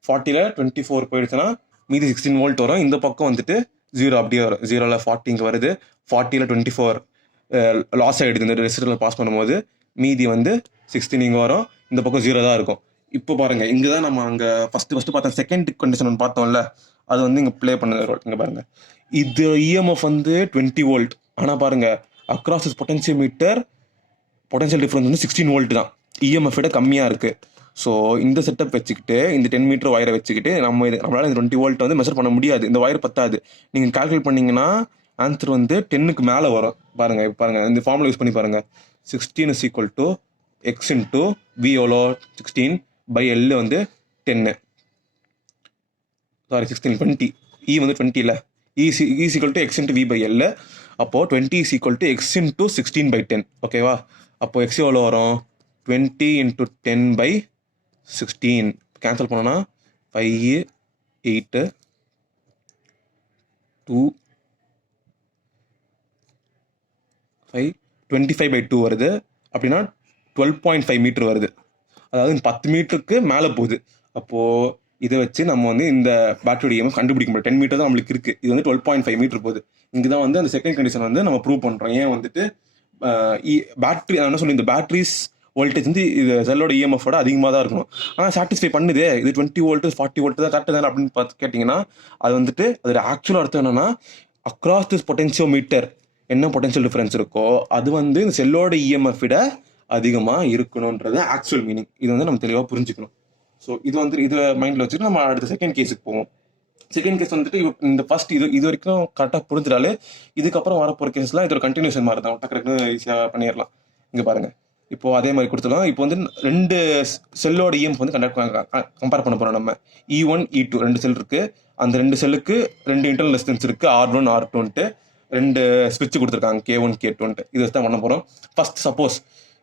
40ல் 24 போயிடுச்சுன்னா மீதி 16 வோல்ட் வரும். இந்த பக்கம் வந்துட்டு 0 அப்படியே வரும். 0ல் 40 இங்கே வருது. 40ல் 24 லாஸ் ஆகிடுது இந்த ரெசிஸ்டரில் பாஸ் பண்ணும்போது. மீதி வந்து 16 இங்கே வரும். இந்த பக்கம் 0 தான் இருக்கும். இப்போ பாருங்க, இங்கே தான் நம்ம அங்கே ஃபஸ்ட்டு பார்த்தோம் செகண்ட் கண்டிஷன் ஒன்று பார்த்தோம்ல, அது வந்து இங்கே ப்ளே பண்ண ரோல். இங்கே பாருங்க, இது EMF வந்து 20 வோல்ட். ஆனால் பாருங்க, across this potentiometer potential difference வந்து 16 வோல்ட் தான், EMF விட கம்மியாக இருக்குது. ஸோ இந்த செட்டப் வச்சுக்கிட்டு, இந்த 10 மீட்டர் வயரை வச்சுக்கிட்டு நம்மளால் இந்த 20 வோல்ட் வந்து மெஷர் பண்ண முடியாது. இந்த வயர் பத்தாது. நீங்கள் கால்குலேட் பண்ணிங்கன்னா ஆன்சர் வந்து 10க்கு மேலே வரும். பாருங்கள், இப்போ பாருங்கள், இந்த ஃபார்முலா யூஸ் பண்ணி பாருங்கள். 16 is equal to X into V எவ்வளோ 16/L வந்து 10. சாரி 16 20. E வந்து 20 இல்லை. E is equal to X into V by L. அப்போது 20 is equal to X into 16/10. ஓகேவா, அப்போது X எவ்வளோ வரும், 20 into 10/16. கேன்சல் பண்ணோன்னா 5 8 2 5 25/2 வருது. அப்படின்னா 12.5 மீட்டர் வருது. அதாவது 10 மீட்டருக்கு மேலே போகுது. அப்போது இதை வச்சு நம்ம வந்து இந்த பேட்டரி இஎம்எஃப் கண்டுபிடிக்க முடியும். 10 மீட்டர் தான் நம்மளுக்கு இருக்கு. இது வந்து 12.5 மீட்டர் போகுது. இங்கதான் வந்து அந்த செகண்ட் கண்டிஷன் வந்து நம்ம ப்ரூவ் பண்றோம். ஏன் வந்துட்டு பேட்டரி என்ன சொல்லி இந்த பேட்டரிஸ் வோல்டேஜ் வந்து இது செல்லோட இஎம்எஃபோட அதிகமாக தான் இருக்கணும். ஆனால் சாட்டிஸ்ஃபை பண்ணுது இது 20 வோல்ட் 40 வோல்ட் தான் கரெக்டாக தானே அப்படின்னு பார்த்து கேட்டிங்கன்னா அது வந்துட்டு அதோட ஆக்சுவல் அர்த்தம் என்னன்னா அக்ராஸ் திஸ் பொட்டென்சியோமீட்டர் என்ன பொட்டன்ஷியல் டிஃபரன்ஸ் இருக்கோ அது வந்து இந்த செல்லோட இஎம்எஃப் விட அதிகமாக இருக்கணுன்றது ஆக்சுவல் மீனிங். இது வந்து நம்ம தெளிவாக புரிஞ்சுக்கணும். ஸோ இது வந்து இதை மைண்டில் வச்சுட்டு நம்ம அடுத்த செகண்ட் கேஸுக்கு போவோம். செகண்ட் கேஸ் வந்துட்டு இந்த ஃபர்ஸ்ட் இது வரைக்கும் கரெக்டாக புரிஞ்சிடாலே இதுக்கப்புறம் வரப்போகிற கேஸ்லாம் இது ஒரு கண்டினியூஷன் மாதிரி தான். டக்கு ஈஸியாக பண்ணிடலாம். இங்கே பாருங்க, இப்போ அதே மாதிரி கொடுத்துலாம். இப்போ வந்து ரெண்டு செல்லோட இஎம்எஃப் வந்து கம்பேர் பண்ண போகிறோம். நம்ம E1 E2 ரெண்டு செல் இருக்கு. அந்த ரெண்டு செல்லுக்கு ரெண்டு இன்டர்னல் ரெசிஸ்டன்ஸ் இருக்கு, R1 R2ன்ட்டு ரெண்டு ஸ்விட்ச் கொடுத்துருக்காங்க, K1 K2ன்ட்டு. இது வச்சு தான் பண்ண போகிறோம். ஃபர்ஸ்ட் சப்போஸ்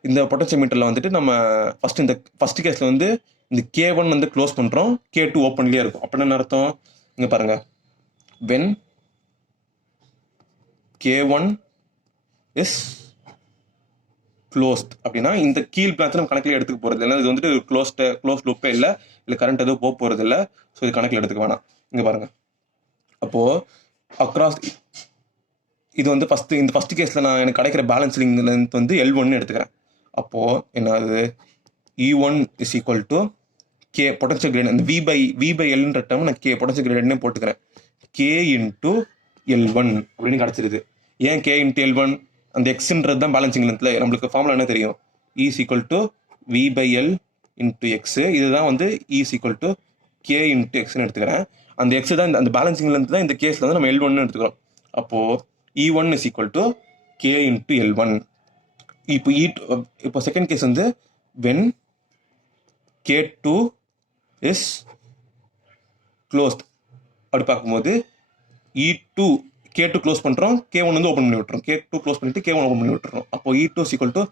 இந்த பொட்டன்சியோமீட்டரில் வந்துட்டு நம்ம இந்த ஃபர்ஸ்ட் கேஸில் வந்து இந்த K1 வந்து க்ளோஸ் பண்ணுறோம், K2 ஓப்பன்லேயே இருக்கும். அப்படின்னு என்ன அர்த்தம்? இங்கே பாருங்க, வென் K1 இஸ் க்ளோஸ்ட் அப்படின்னா இந்த கீழ் பிளான்ஸ் நம்ம கணக்கில் எடுத்துக்க போகிறது இல்லை. இது வந்துட்டு க்ளோஸ் லூப்பே இல்லை கரண்ட் எதுவும் போக போகிறது இல்லை. ஸோ இது கணக்கில் எடுத்துக்க வேணாம். இங்கே பாருங்க, அப்போது அக்ராஸ் இது வந்து இந்த ஃபர்ஸ்ட் கேஸில் நான் எனக்கு கிடைக்கிற பேலன்ஸ் லென்த் வந்து L1 எடுத்துக்கிறேன். அப்போது என்ன ஆகுது? E1 is equal to K potential gradient. அந்த V by Lன்ற டேர்ம் நான் K பொட்டன்ஷியல் கிரேடியன்ட்னே போட்டுக்கிறேன். K இன்ட்டு L1 அப்படின்னு கிடச்சிருது. ஏன் K இன்ட்டு L1? அந்த எக்ஸ்ன்றது தான் பேலன்சிங் லென்த்தில் நம்மளுக்கு ஃபார்முலா என்ன தெரியும்? E is equal to V by L into X. இதுதான் வந்து E is equal to K into எக்ஸ்ன்னு எடுத்துக்கிறேன். அந்த எக்ஸ் தான் அந்த பேலன்சிங் லென்த் தான் இந்த கேஸில் வந்து நம்ம L1 எடுத்துக்கிறோம். அப்போது E1 is equal to K into L1. இப்போ செகண்ட் கேஸ் வந்து when K2 is closed அப்படி பார்க்கும்போது E2 K2 க்ளோஸ் பண்ணுறோம், K1 வந்து ஓப்பன் பண்ணி விட்டுறோம். K2 க்ளோஸ் பண்ணிட்டு K1 ஓப்பன் பண்ணி விட்டுறோம். அப்போ E2 is equal to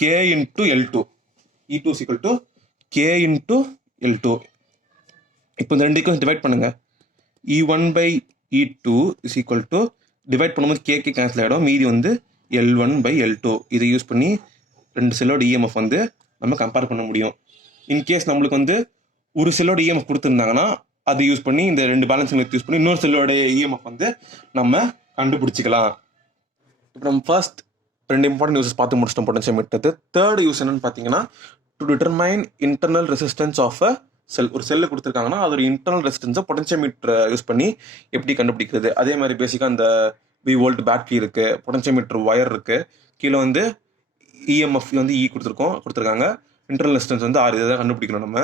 K into L2. E2 is equal to K into L2. இப்போ இந்த ரெண்டு ஈக்குவேஷன் டிவைட் பண்ணுங்க. E1 by E2 is equal to divide பண்ணும்போது K கேன்சல் ஆகிடும், மீதி வந்து L1 by L2. இதை யூஸ் பண்ணி ரெண்டு செல்லோட இஎம்எஃப் வந்து நம்ம கம்பேர் பண்ண முடியும். இன்கேஸ் நம்மளுக்கு வந்து ஒரு செல்லோட இஎம்எஃப் கொடுத்துருந்தாங்கன்னா அதை யூஸ் பண்ணி இந்த ரெண்டு பேலன்சிங் யூஸ் பண்ணி இன்னொரு செல்லோட இஎம்எஃப் வந்து நம்ம கண்டுபிடிச்சிக்கலாம். இப்போ நம்ம ஃபர்ஸ்ட் ரெண்டு இம்பார்ட்டன்ட் யூஸஸ் பார்த்து முடிச்சிட்டோம் பொட்டன்சியோமீட்டர். தேர்ட் யூஸ் என்னன்னு பார்த்தீங்கன்னா to determine internal resistance of a cell. ஒரு செல்லு கொடுத்துருக்காங்கன்னா அதோட இன்டர்னல் ரெசிஸ்டன்ஸை பொட்டன்சியோமீட்டரை யூஸ் பண்ணி எப்படி கண்டுபிடிக்கிறது. அதே மாதிரி பேசிக்காக அந்த V வோல்ட் பேட்டரி இருக்கு, பொட்டன்சியோமீட்டர் ஒயர் இருக்கு, கீழே வந்து இஎம்எஃப் வந்து கொடுத்துருக்காங்க, இன்டர்னல் ரெசிஸ்டன்ஸ் வந்து 6. இதை கண்டுபிடிக்கணும். நம்ம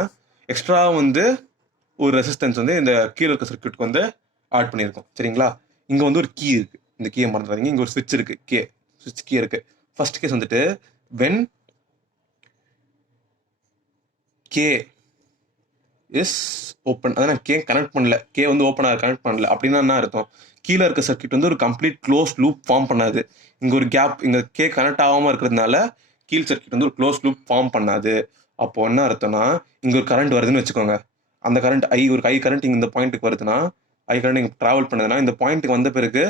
எக்ஸ்ட்ரா வந்து ஒரு ரெசிஸ்டன்ஸ் வந்து இந்த கீழே இருக்க சர்க்யூட்க்கு வந்து ஆட் பண்ணியிருக்கோம். சரிங்களா? இங்கே வந்து ஒரு கீ இருக்கு, இந்த கீயை மறந்துடாதீங்க. இங்கே ஒரு ஸ்விட்ச் இருக்கு, ஸ்விட்ச் கீ இருக்கு. ஃபர்ஸ்ட் கேஸ் வந்துட்டு வென் K இஸ் ஓப்பன், அதான் நான் K கனெக்ட் பண்ணல, K வந்து ஓப்பனாக கனெக்ட் பண்ணல அப்படின்னா என்ன அர்த்தம்? கீழே இருக்க சர்க்யூட் வந்து ஒரு கம்ப்ளீட் க்ளோஸ் லூப் ஃபார்ம் பண்ணாது. இங்கே ஒரு கேப், இங்கே K கனெக்ட் ஆகாமல் இருக்கிறதுனால கீழ் சர்க்யூட் வந்து ஒரு க்ளோஸ் லூப் ஃபார்ம் பண்ணாது. அப்போ என்ன அர்த்தம்னா இங்கே ஒரு கரண்ட் வருதுன்னு வச்சுக்கோங்க. அந்த கரண்ட் ஒரு ஐ கரண்ட் இங்கே இந்த பாயிண்ட்டுக்கு வருதுன்னா, ஐ கரண்ட் இங்கே ட்ராவல் பண்ணுதுன்னா இந்த பாயிண்ட்டுக்கு வந்த பிறகு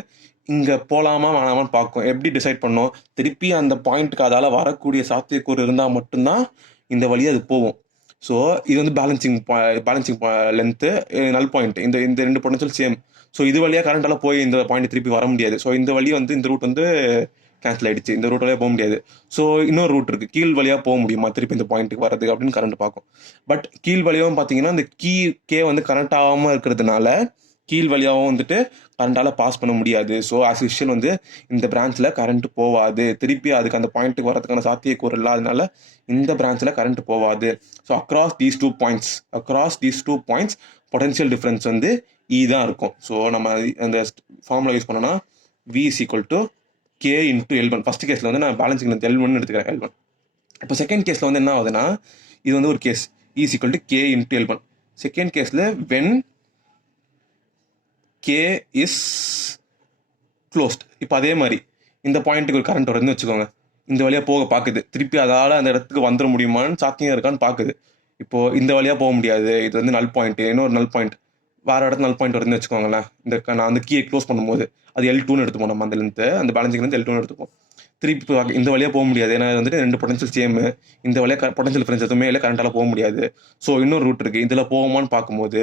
இங்கே போகலாமா வேணாமான்னு பார்க்கும். எப்படி டிசைட் பண்ணோம்? திருப்பி அந்த பாயிண்ட்டுக்கு அதால் வரக்கூடிய சாத்தியக்கூறு இருந்தால் மட்டும்தான் இந்த வழியாக அது போகும். ஸோ இது வந்து பேலன்சிங் லென்த்து நல் பாயிண்ட். இந்த ரெண்டு பொட்டன்ஷியல் சேம். ஸோ இது வழியாக கரண்டால் போய் இந்த பாயிண்ட் திருப்பி வர முடியாது. ஸோ இந்த வழி வந்து இந்த ரூட் வந்து கேன்சல் ஆகிடுச்சு, இந்த ரூட் வழியாக போக முடியாது. ஸோ இன்னொரு ரூட் இருக்குது, கீழ் வழியாக போக முடியுமா திருப்பி இந்த பாயிண்ட்டுக்கு வரதுக்கு அப்படின்னு கரண்ட் பார்க்கும். பட் கீழ் வழியாகவும் பார்த்தீங்கன்னா இந்த K வந்து கனெக்ட் ஆகாமல் இருக்கிறதுனால கீழ் வழியாகவும் வந்துட்டு கரண்டால் பாஸ் பண்ண முடியாது. ஸோ ஆஸ் யூஷுவல் வந்து இந்த பிரான்ச்சில் கரண்ட் போகாது, திருப்பி அதுக்கு அந்த பாயிண்ட்டுக்கு வரதுக்கான சாத்தியக்கூறு இல்லாதனால இந்த பிரான்ச்சில் கரண்ட் போகாது. So across these two points potential difference வந்து தான் இருக்கும். ஸோ நம்ம அந்த ஃபார்முலா யூஸ் பண்ணோன்னா V is equal to K into L1. ஃபர்ஸ்ட் கேஸில் வந்து நான் பேலன்சிங் L1 எடுத்துக்கிறேன், L1. இப்போ செகண்ட் கேஸில் வந்து என்ன ஆகுதுன்னா இது வந்து ஒரு case E is equal to K into L1. Second கேஸில் வென் K இஸ் க்ளோஸ்ட். இப்போ அதே மாதிரி இந்த பாயிண்ட்டுக்கு ஒரு கரண்ட் வருதுன்னு வச்சுக்கோங்க, இந்த வழியாக போக பார்க்குது, திருப்பி அதால் அந்த இடத்துக்கு வந்துட முடியுமான்னு சாத்தியம் இருக்கான்னு பார்க்குது. இப்போது இந்த வழியாக போக முடியாது, இது வந்து நல் பாயிண்ட், இன்னொரு நல் பாயிண்ட், வேறு இடத்துல நல் பாயிண்ட் வருதுன்னு வச்சுக்கோங்களேன். நான் அந்த கீயை க்ளோஸ் பண்ணும்போது அது L2ன்னு எடுத்துப்போம். நம்ம அந்த லென்த்து, அந்த பேலன்சிங் லென்த் L2ன்னு எடுத்துப்போம். திருப்பி இந்த வழியாக போக முடியாது. ஏன்னா வந்துட்டு 2 பொட்டன்ஷியல் சேம். இந்த வழியாக பொட்டன்ஷியல் டிஃபரன்ஸ் எதுவுமே இல்லை, கரண்ட்டால் போக முடியாது. ஸோ இன்னொரு ரூட் இருக்குது. இதில் போகுமான்னு பார்க்கும்போது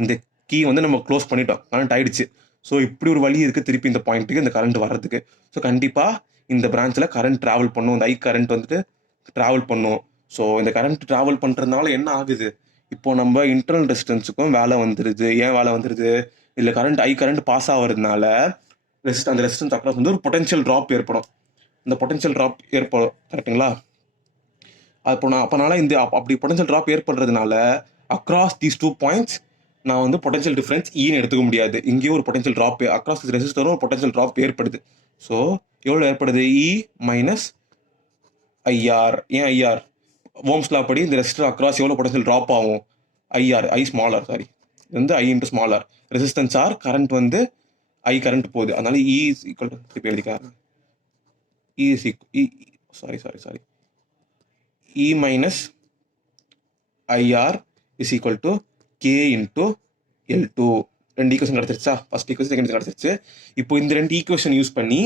இந்த கீ வந்து நம்ம க்ளோஸ் பண்ணிட்டோம், கரண்ட் ஆயிடுச்சு. ஸோ இப்படி ஒரு வழி இருக்குது திருப்பி இந்த பாயிண்ட்டுக்கு இந்த கரண்ட் வர்றதுக்கு. ஸோ கண்டிப்பாக இந்த பிரான்ச்சில் கரண்ட் ட்ராவல் பண்ணும், இந்த ஐ கரண்ட் வந்துட்டு ட்ராவல் பண்ணும். ஸோ இந்த கரண்ட் ட்ராவல் பண்ணுறதுனால என்ன ஆகுது, இப்போ நம்ம இன்டர்னல் ரெசிஸ்டன்ஸுக்கும் வேலை வந்துடுது. ஏன் வேலை வந்துடுது, இதில் கரண்ட் ஐ கரண்ட் பாஸ் ஆகிறதுனால அந்த ரெசிஸ்டன்ஸ் அக்ராஸ் வந்து ஒரு பொட்டன்ஷியல் ட்ராப் ஏற்படும். இந்த பொட்டன்ஷியல் ட்ராப் ஏற்படும், கரெக்டுங்களா? அப்போனால இந்த அப்படி பொட்டன்ஷியல் ட்ராப் ஏற்படுறதுனால அக்ராஸ் தீஸ் 2 பாயிண்ட்ஸ் நான் வந்து பொட்டன்ஷியல் டிஃபரன்ஸ் ஈன்னு எடுத்துக்க முடியாது. இங்கேயும் ஒரு பொட்டன்ஷியல் ட்ராப் அக்ராஸ் ரெசிஸ்டரும் ஒரு பொட்டன்ஷியல் ட்ராப் ஏற்படுது. ஸோ எவ்வளோ ஏற்படுது, இ மைனஸ் ஐஆர். ஏன் ஐஆர், ஓம்ஸ்லா படி இந்த ரெசிஸ்டர் அக்ராஸ் எவ்வளோ பொட்டன்ஷியல் ட்ராப் ஆகும், ஐஆர், ஐ ஸ்மாலர், சாரி இது வந்து I into smaller, resistance R, current வந்து ஐ கரண்ட் போகுது. அதனால இ இஸ் ஈக்குவல் டு திருப்பி எழுதிக்காங்க, E is sorry E minus IR is equal to K into L2. 2 equation கிடச்சிருச்சா, ஃபர்ஸ்ட் ஈக்குவேஷன் செகண்ட் கிடச்சிருச்சு. இப்போ இந்த 2 ஈக்குவேஷன் யூஸ் பண்ணி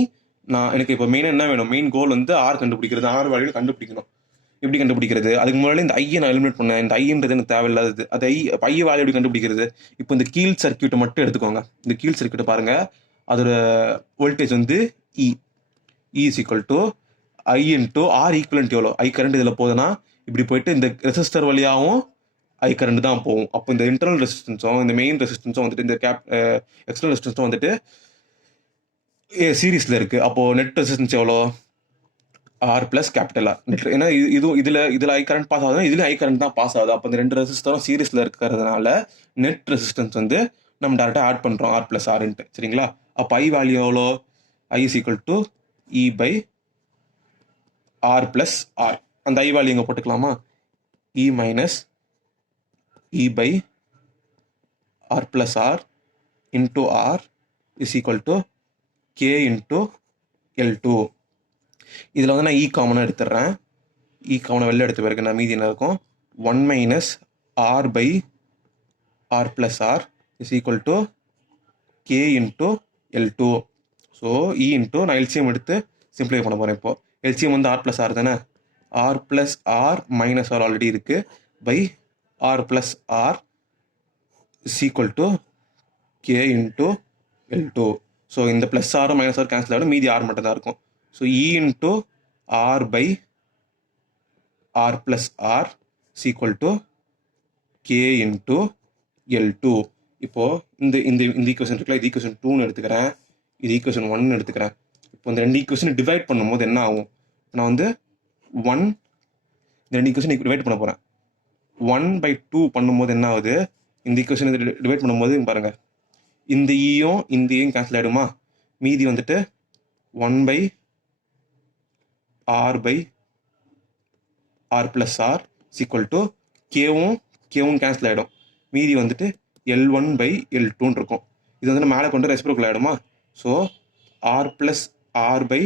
எனக்கு இப்போ மெயினாக என்ன வேணும், மெயின் கோல் வந்து ஆர் கண்டுபிடிக்கிறது, ஆர் வேல்யூ கண்டுபிடிக்கணும். எப்படி கண்டுபிடிக்கிறது, அதுக்கு முன்னாடி இந்த ஐயை நான் எலிமினேட் பண்ணேன். இந்த ஐன்றது எனக்கு தேவையில்லாதது. அது ஐ வேல்யூ எப்படி கண்டுபிடிக்கிறது, இப்போ இந்த கீழ் சர்க்கியூட்டை மட்டும் எடுத்துக்கோங்க. இந்த கீழ் சர்க்கியூட்டை பாருங்க, அதோட வோல்டேஜ் வந்து E is equal to I into R equivalent எவ்வளோ, ஐ கரண்ட் இதில் போகுதுன்னா இப்படி போயிட்டு இந்த ரெசிஸ்டர் வழியாகவும் ஐ கரண்ட் தான் போகும். அப்போ இந்த இன்டர்னல் ரெசிஸ்டன்ஸும் இந்த மெயின் ரெசிஸ்டன்ஸும் வந்துட்டு இந்த எக்ஸ்டர்னல் ரெசிஸ்டன்ஸும் வந்துட்டு சீரீஸில் இருக்குது. அப்போது நெட் ரெசிஸ்டன்ஸ் எவ்வளோ, R plus capital R net. ஏன்னா இதில் ஐ கரண்ட் பாஸ் ஆகுதுன்னா இதுலேயும் ஐ கரண்ட் தான் பாஸ் ஆகுது. அப்போ இந்த 2 ரெசிஸ்டரும் சீரீஸில் இருக்கிறதுனால நெட் ரெசிஸ்டன்ஸ் வந்து நம்ம டேரெக்டாக ஆட் பண்ணுறோம், ஆர் ப்ளஸ் ஆர்ன்ட்டு, சரிங்களா? அப்போ ஐ வேல்யூ எவ்வளோ, I is equal to E by R plus R. அந்த ஐ வேல்யூ இங்கே போட்டுக்கலாமா, E minus E by R plus R into R is equal to K into L2. இதில் வந்து நான் E காமனாக எடுத்துடுறேன். E காமனாக வெளில எடுத்த பிறகு நான் மீதி என்ன இருக்கும், 1 minus R by R plus R is equal to K into L2. So E into நான் LCM எடுத்து சிம்பிளை பண்ண போகிறேன். இப்போ LCM வந்து R plus R தானே, R plus R minus R already இருக்குது, by R plus R is equal to K into L2. So இந்த plus R minus R cancel ஆகிடும், மீதி ஆர் மட்டும் தான் இருக்கும். So E into R by R plus R is equal to K into L2. இப்போது இந்த இந்த இந்த ஈக்குவேஷன் இருக்குல்ல, இது ஈக்குவேஷன் 2ன்னு எடுத்துக்கிறேன், இது ஈக்குவேஷன் 1ன்னு எடுத்துக்கிறேன். இப்போ இந்த 2 ஈக்குவேஷனை டிவைட் பண்ணும்போது என்ன ஆகும், நான் வந்து 1 இந்த 2 ஈக்குவேஷன் டிவைட் பண்ண போகிறேன். 1/2 பண்ணும்போது என்ன ஆகுது, இந்த ஈக்குவேஷன் டிவைட் பண்ணும்போது பாருங்கள், இந்த ஈயும் இந்த ஈயும் கேன்சல் ஆகிடுமா, மீதி வந்துட்டு 1/r by R plus R equal to கேவும் கேன்சல் ஆகிடும், மீதி வந்துட்டு L1/L2 இருக்கும். இது வந்து மேலே கொண்டு ரெசிப்ரோக்கல் ஆகிடுமா. So R plus R by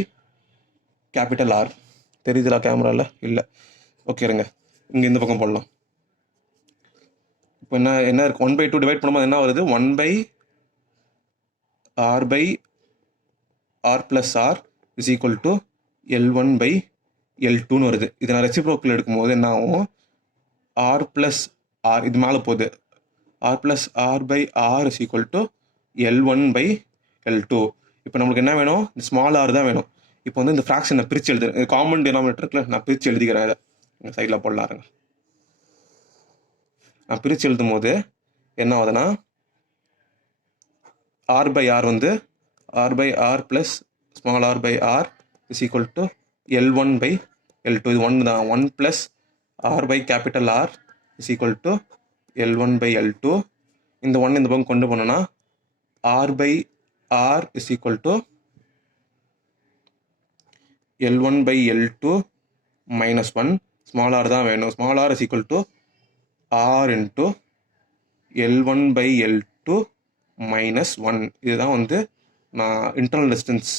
capital R. தெரியுதுலா கேமராவில், இல்லை ஓகே இருங்க, இங்கே இந்த பக்கம் போடலாம். இப்போ என்ன இருக்குது, 1/2 டிவைட் பண்ணும்போது என்ன வருது, 1/r by R plus R is equal to L1/L2ன்னு வருது. இதை நான் ரெசிப்ரோக்கல் எடுக்கும்போது என்ன ஆகும், ஆர் ப்ளஸ் ஆர் இது மேலே போகுது, R plus R by R is equal to L1/L2. இப்போ நம்மளுக்கு என்ன வேணும், இந்த ஸ்மால் ஆர் தான் வேணும். இப்போ வந்து இந்த ஃப்ராக்ஷனை பிரித்து எழுதுறேன், காமன் டினாமினேட்டருக்குல நான் பிரித்து எழுதிக்கிறேன். இதை சைடில் போடலாருங்க. நான் பிரித்து எழுதும் போது என்ன ஆகுதுன்னா, ஆர் பை ஆர் வந்து R by R plus small R by R is equal to L1/L2. இது 1 தான், 1 plus R by capital R is equal to L1/L2. இந்த 1 இந்த பக்கம் கொண்டு போனோன்னா R by R is equal to L1/L2 minus 1. Small R தான் வேணும், small R is equal to R into L1/L2 minus 1. இதுதான் வந்து நான் இன்டர்னல் ரெசிஸ்டன்ஸ்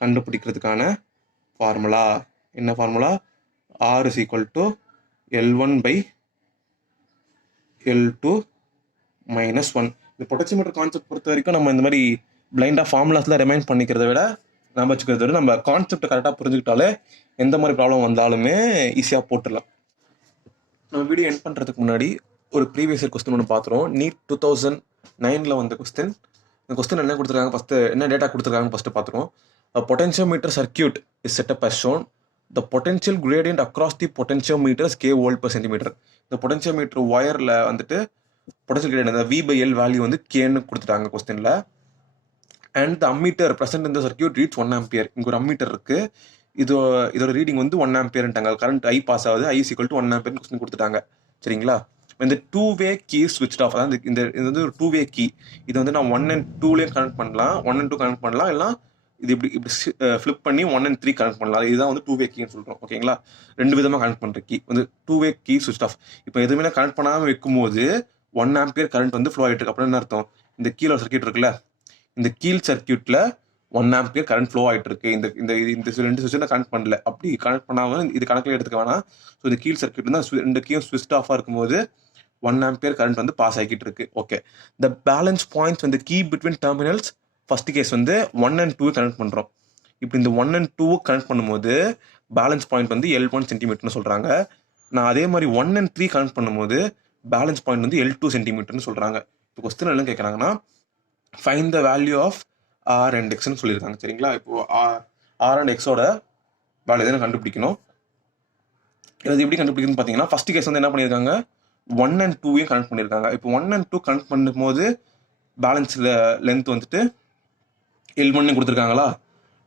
கண்டுபிடிக்கிறதுக்கான ஃபார்முலா. என்ன formula, R is equal to L1/L2 minus 1. இந்த பொட்டன்சியோமீட்டர் கான்செப்ட் பொறுத்த வரைக்கும் நம்ம இந்த மாதிரி பிளைண்டாக ஃபார்முலாஸில் ரிமைண்ட் பண்ணிக்கிறத விட நம்ம வச்சுக்கிறத விட நம்ம கான்செப்ட் கரெக்டாக புரிஞ்சுக்கிட்டாலே எந்த மாதிரி ப்ராப்ளம் வந்தாலுமே ஈஸியாக போட்டுடலாம். நம்ம வீடியோ எண்ட் பண்ணுறதுக்கு முன்னாடி ஒரு ப்ரீவியஸ் இயர் கொஸ்டின் ஒன்று பார்த்துருவோம். நீட் 2009 வந்த கொஸ்டின். இந்த கொஸ்டின் என்ன கொடுத்துருக்காங்க ஃபஸ்ட்டு, என்ன டேட்டா கொடுத்துருக்காங்க ஃபஸ்ட்டு பார்த்துருவோம். Potentiometer circuit is setup as shown. The potential gradient across the potentiometer is k volt per centimeter. இந்த பொட்டென்ஷியோமீட்டர் ஒயரில் வந்துட்டு பொட்டன்ஷியல் கிரேடியன்ட் அந்த V by L வேல்யூ வந்து கேன்னு கொடுத்துட்டாங்க கொஸ்டினில். அண்ட் த அம்மீட்டர் ப்ரெசென்ட் இந்த சர்க்கியூட் ரீட்ஸ் 1 ஆம்பியர். இங்கே ஒரு ammeter இருக்குது, இதோட ரீடிங் வந்து 1 ஆம்பியர்ன்ட்டாங்க. கரண்ட் ஐ பாஸ் ஆகுது, ஐ ஈக்குவல் டு 1 ஆம்பியர்னு கொஸ்டின் கொடுத்துட்டாங்க. சரிங்களா? இந்த 2-way கீ ஸ்விட்ச் ஆஃப், அதாவது இது வந்து ஒரு 2-way கீ. இது வந்து நான் 1 and 2லேயும் கனெக்ட் பண்ணலாம், 1 and 2 கனெக்ட் பண்ணலாம், இல்லை இது இப்படி ஃப்ளிப் பண்ணி 1 and 3 கனெக்ட் பண்ணலாம். இதுதான் வந்து 2-way கீன்னு சொல்கிறோம். ஓகேங்களா? 2 விதமாக கனெக்ட் பண்ணுற கீ வந்து 2-way கீ ஸ்விட்ச் ஆஃப். இப்போ எதுவுமே கனெக்ட் பண்ணாமல் வைக்கும்போது 1 ஆம்பியர் கரண்ட் வந்து ஃப்ளோ ஆகிட்டு இருக்கு. அப்புறம் என்ன அர்த்தம்? இந்த கீழே ஒரு சர்க்கியூட் இருக்குல்ல, இந்த கீழ் சர்க்கியூட்டில் 1 ஆம்பியர் கரண்ட் ஃப்ளோ ஆகிட்டு இருக்கு. இந்த ரெண்டு சுவிட்சை கனெக்ட் பண்ணல, அப்படி கனெக்ட் பண்ணாமல் இது கணக்கில் எடுத்துக்க வேணாம். ஸோ இந்த கீழ் சர்க்கியூட் தான் ரெண்டு கீயும் ஸ்விட்ச் ஆஃபாக இருக்கும்போது 1 ஆம்பியர் கரண்ட் வந்து பாஸ் ஆகிட்டு இருக்கு. ஓகே, த பேலன்ஸ் பாயிண்ட்ஸ் வந்து key between terminals first case வந்து 1 and 2 கனெக்ட் பண்ணுறோம். இப்போ இந்த 1 and 2 கனெக்ட் பண்ணும்போது பேலன்ஸ் பாயிண்ட் வந்து L1 சென்டிமீட்டர்னு சொல்கிறாங்க. நான் அதே மாதிரி 1 and 3 கனெக்ட் பண்ணும்போது பேலன்ஸ் பாயிண்ட் வந்து L2 சென்டிமீட்டர்னு சொல்கிறாங்க. இப்போ கொஸ்டின் என்ன கேட்குறாங்கன்னா, find the value of R and Xன்னு சொல்லியிருக்காங்க. சரிங்களா? இப்போ R and Xோட வேல்யூ எதுன்னு கண்டுபிடிக்கணும். இது எப்படி கண்டுபிடிக்கணும்னு பார்த்தீங்கன்னா, ஃபர்ஸ்ட் கேஸ் வந்து என்ன பண்ணியிருக்காங்க, 1 and 2 கனெக்ட் பண்ணியிருக்காங்க. இப்போ 1 and 2 கனெக்ட் பண்ணும்போது பேலன்ஸில் லென்த் வந்துட்டு L1 கொடுத்துருக்காங்களா.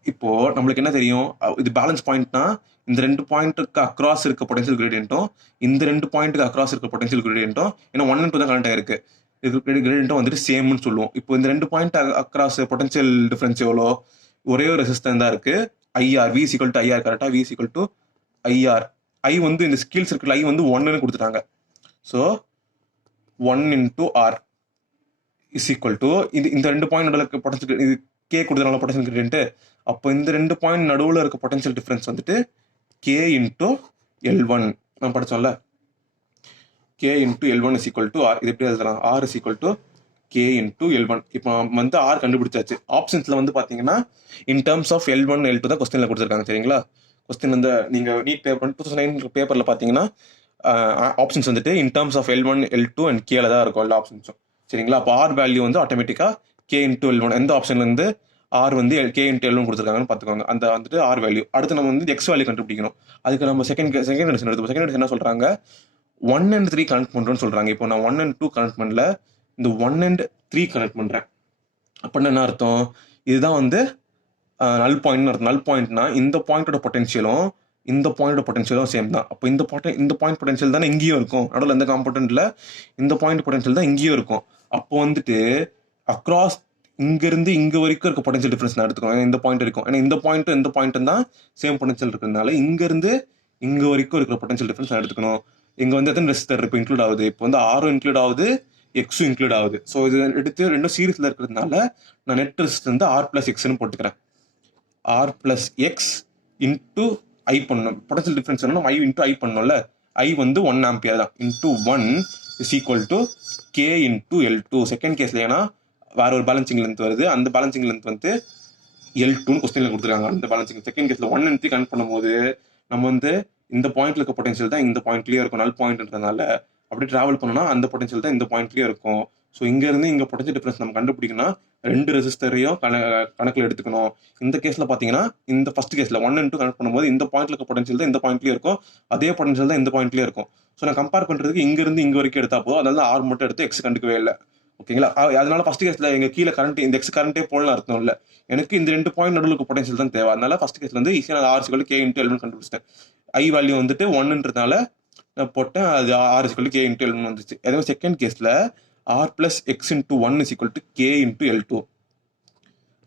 இப்போ நம்மளுக்கு என்ன தெரியும், இது பேலன்ஸ் பாயிண்ட்னா இந்த 2 பாயிண்ட்டுக்கு அக்ராஸ் இருக்க பொட்டன்ஷியல் கிரேடியன்ட்டும் இந்த 2 பாயிண்ட்டுக்கு அக்ராஸ் இருக்க பொட்டன்ஷியல் கிரேடியன்ட்டும், ஏன்னா 1 and 2 தான் கனெக்ட் ஆயிருக்கு, இது கிரேடியன்ட்டும் வந்துட்டு சேம்னு சொல்லுவோம். இப்போ இந்த 2 பாயிண்ட் அக்ராஸ் பொட்டன்ஷியல் டிஃபரன்ஸ் எவ்வளோ, ஒரே ஒரு ரெசிஸ்டன்ஸ் தான் இருக்கு, ஐஆர். V = IR. கரெக்டாக V = IR. ஐ வந்து இந்த ஸ்கீல் சர்க்கிள் ஐ வந்து 1ன்னு கொடுத்துட்டாங்க. So 1 × R is equal to இந்த 2 பாயிண்ட் நடுவில் பொட்டன்ஷியல், இது கே கொடுத்தனால பொட்டன்ஷியல் கிரேடியன்ட். அப்போ இந்த 2 பாயிண்ட் நடுவில் இருக்க பொட்டன்ஷியல் டிஃபரன்ஸ் வந்துட்டு K × L1 நான் படித்தோம்ல, K × L1 is equal to R. இது எப்படி எழுதலாம், R is equal to K × L1. இப்போ வந்து R கண்டுபிடிச்சாச்சு. ஆப்ஷன்ஸில் வந்து பார்த்தீங்கன்னா in terms of L1 L2 தான் கொஸ்டினில் கொடுத்துருக்காங்க. சரிங்களா? கொஸ்டின் வந்து நீங்கள் நீட் பேப்பர் 2009 பேப்பரில் பார்த்தீங்கன்னா ஆப்ஷன்ஸ் வந்துட்டு in terms of L1 L2 and கேல தான் இருக்கும் எல்லா ஆப்ஷன்ஸும். சரிங்களா? அப்போ R வேல்யூ வந்து ஆட்டோமேட்டிக்காக K × L1, எந்த ஆப்ஷன்லேருந்து R வந்து K × L1 கொடுத்துருக்காங்கன்னு பார்த்துக்கோங்க. அந்த வந்துட்டு R வேல்யூ. அடுத்து நம்ம வந்து X வேல்யூ கண்டுபிடிக்கணும். அதுக்கு நம்ம செகண்ட் எடிஷன் எடுத்து, செகண்ட் எடிஷன் என்ன சொல்கிறாங்க, 1 and 3 கனெக்ட் பண்ணுறோன்னு சொல்கிறாங்க. இப்போ நான் 1 and 2 கனெக்ட் பண்ணல, இந்த 1 and 3 கனெக்ட் பண்ணுறேன். அப்படின்னா என்ன அர்த்தம், இதுதான் வந்து நல் பாயிண்ட்னு அர்த்தம். நல் பாயிண்ட்னா இந்த பாயிண்டோட பொட்டன்ஷியலும் இந்த பாயிண்டோட பொட்டன்ஷியலும் சேம் தான். அப்போ இந்த பாயிண்ட் பொட்டன்ஷியல் தானே இங்கேயும் இருக்கும், நடுவில் எந்த காம்பனண்ட்ல இந்த பாயிண்ட் பொட்டன்ஷியல் தான் இங்கேயும் இருக்கும். அப்போ வந்துட்டு அக்ராஸ் இங்கேருந்து இங்கே வரைக்கும் இருக்க பொட்டன்ஷியல் டிஃபரன்ஸ் நான் எடுத்துக்கணும். இந்த பாயிண்ட் இருக்கும், ஏன்னா இந்த பாயிண்ட்டும் தான் சேம் பொட்டன்ஷியல் இருக்கிறதுனால இங்கேருந்து இங்கே வரைக்கும் இருக்கிற பொட்டன்ஷியல் டிஃபரன்ஸ் நான் எடுத்துக்கணும். இங்கே வந்து எத்தனை ரெசிஸ்டர் இப்போ இன்க்ளூட் ஆகுது, இப்போ வந்து ஆரும் இன்க்ளூட் ஆகுது, எக்ஸும் இன்க்ளூட் ஆகுது. ஸோ இது எடுத்து ரெண்டும் சீரீஸில் இருக்கிறதுனால நான் நெட் ரெசிஸ்டன்ஸ் வந்து R + Xன்னு போட்டுக்கிறேன். R + X இன்ட்டு ஐ பண்ணணும். பொட்டன்ஷியல் டிஃபரன்ஸ் வேணும், I × I பண்ணணும்ல. I வந்து 1 ஆம்பியர் தான். Into 1 is equal to K × L2. Second கேஸில் ஏன்னா வேற ஒரு பேலன்சிங் லென்த் வருது, அந்த பேலன்சிங் லென்த் வந்து L2ன்னு கொஸ்டினில் கொடுத்துருக்காங்க. அந்த பேலன்சிங் செகண்ட் கேஸில் 1 and 3 கனெக்ட் பண்ணும்போது நம்ம வந்து இந்த பாயிண்ட்ல இருக்க பொட்டன்ஷியல் தான் இந்த பாயிண்ட்லேயே இருக்கும். நல் பாயிண்ட்ன்றதுனால அப்படி டிராவல் பண்ணோம்னா அந்த பொட்டன்ஷியல் தான் இந்த பாயிண்ட்லேயே இருக்கும். ஸோ இங்கேருந்து இங்கே பொட்டன்ஷியல் டிஃபரன்ஸ் நம்ம கண்டுபிடிக்கணும், 2 ரெசிஸ்டரையும் கணக்கில் எடுத்துக்கணும். இந்த கேஸில் பார்த்தீங்கன்னா இந்த ஃபர்ஸ்ட் கேஸில் 1 and 2 கனெக்ட் பண்ணும்போது இந்த பாயிண்ட்ல இருக்க பொட்டன்ஷியல் தான் இந்த பாயிண்ட்லேயே இருக்கும், அதே பொட்டன்ஷியல் தான் இந்த பாயிண்ட்லேயே இருக்கும். ஸோ நான் கம்பேர் பண்ணுறதுக்கு இங்கேருந்து இங்கே வரைக்கும் எடுத்தா போதும், அதனால R மட்டும் எடுத்து X கண்டுக்கவே இல்லை. ஓகேங்களா? அதனால ஃபர்ஸ்ட் கேஸில் எங்கள் கீழே கரண்ட் இந்த X கரண்டே போடலாம் அர்த்தம் இல்லை, எனக்கு இந்த 2 பாயிண்ட் நடுவில் இருக்க பொட்டன்ஷியல் தான் தேவை. அதனால ஃபர்ஸ்ட் கேஸில் வந்து ஈஸியாக R = K × L1 கண்டுபிடிச்சிட்டேன். ஐ வேல்யூ வந்துட்டு 1ன்றதுனால நான் போட்டேன், அது R = K × L1 வந்துச்சு. அதே செகண்ட் கேஸில் R + X × 1 is equal to K × L2.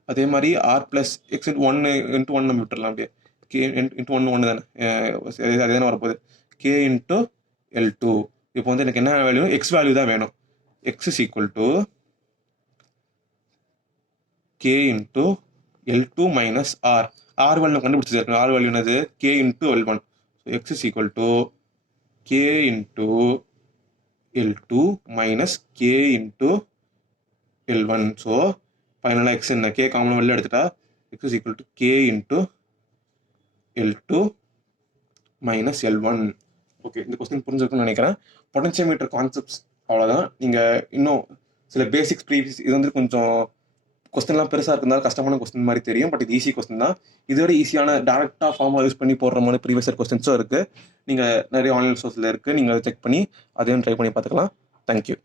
அதே மாதிரி R + X × 1 × 1 நம்ம விட்டுடலாம், அப்படியே K × 1 தானே, அதே தானே வரப்போகுது, K × L2. இப்போ வந்து எனக்கு என்ன வேல்யூ, X வேல்யூ தான் வேணும். X is equal to K × L2 minus R. R value கண்டுபிடிச்சிருக்கேன். R வேல்யூ என்னது, K × L1. So X is equal to K × L2 minus K × L1. So ஃபைனலாக X என்ன, K காமன் வெளில எடுத்துட்டா x is equal to k into L2 minus L1. Okay, இந்த question புரிஞ்சிருக்கும்னு நினைக்கிறேன். Potentiometer concepts அவ்வளோதான். நீங்கள் இன்னும் சில பேசிக்ஸ் ப்ரீவியஸ் இது வந்து கொஞ்சம் கொஸ்டின்லாம் பெருசாக இருக்கிறதால கஷ்டமான கொஸ்டின் மாதிரி தெரியும். பட் இது ஈஸி கொஸ்டின் தான். இதோட ஈஸியான டேரெக்டாக ஃபார்மாக யூஸ் பண்ணி போடுற மாதிரி ப்ரீவியஸ் கொஸ்டின்ஸும் இருக்குது. நீங்கள் நிறைய ஆன்லைன் சோர்ஸில் இருக்குது, நீங்கள் அதை செக் பண்ணி அதையும் ட்ரை பண்ணி பார்த்துக்கலாம். தேங்க்யூ.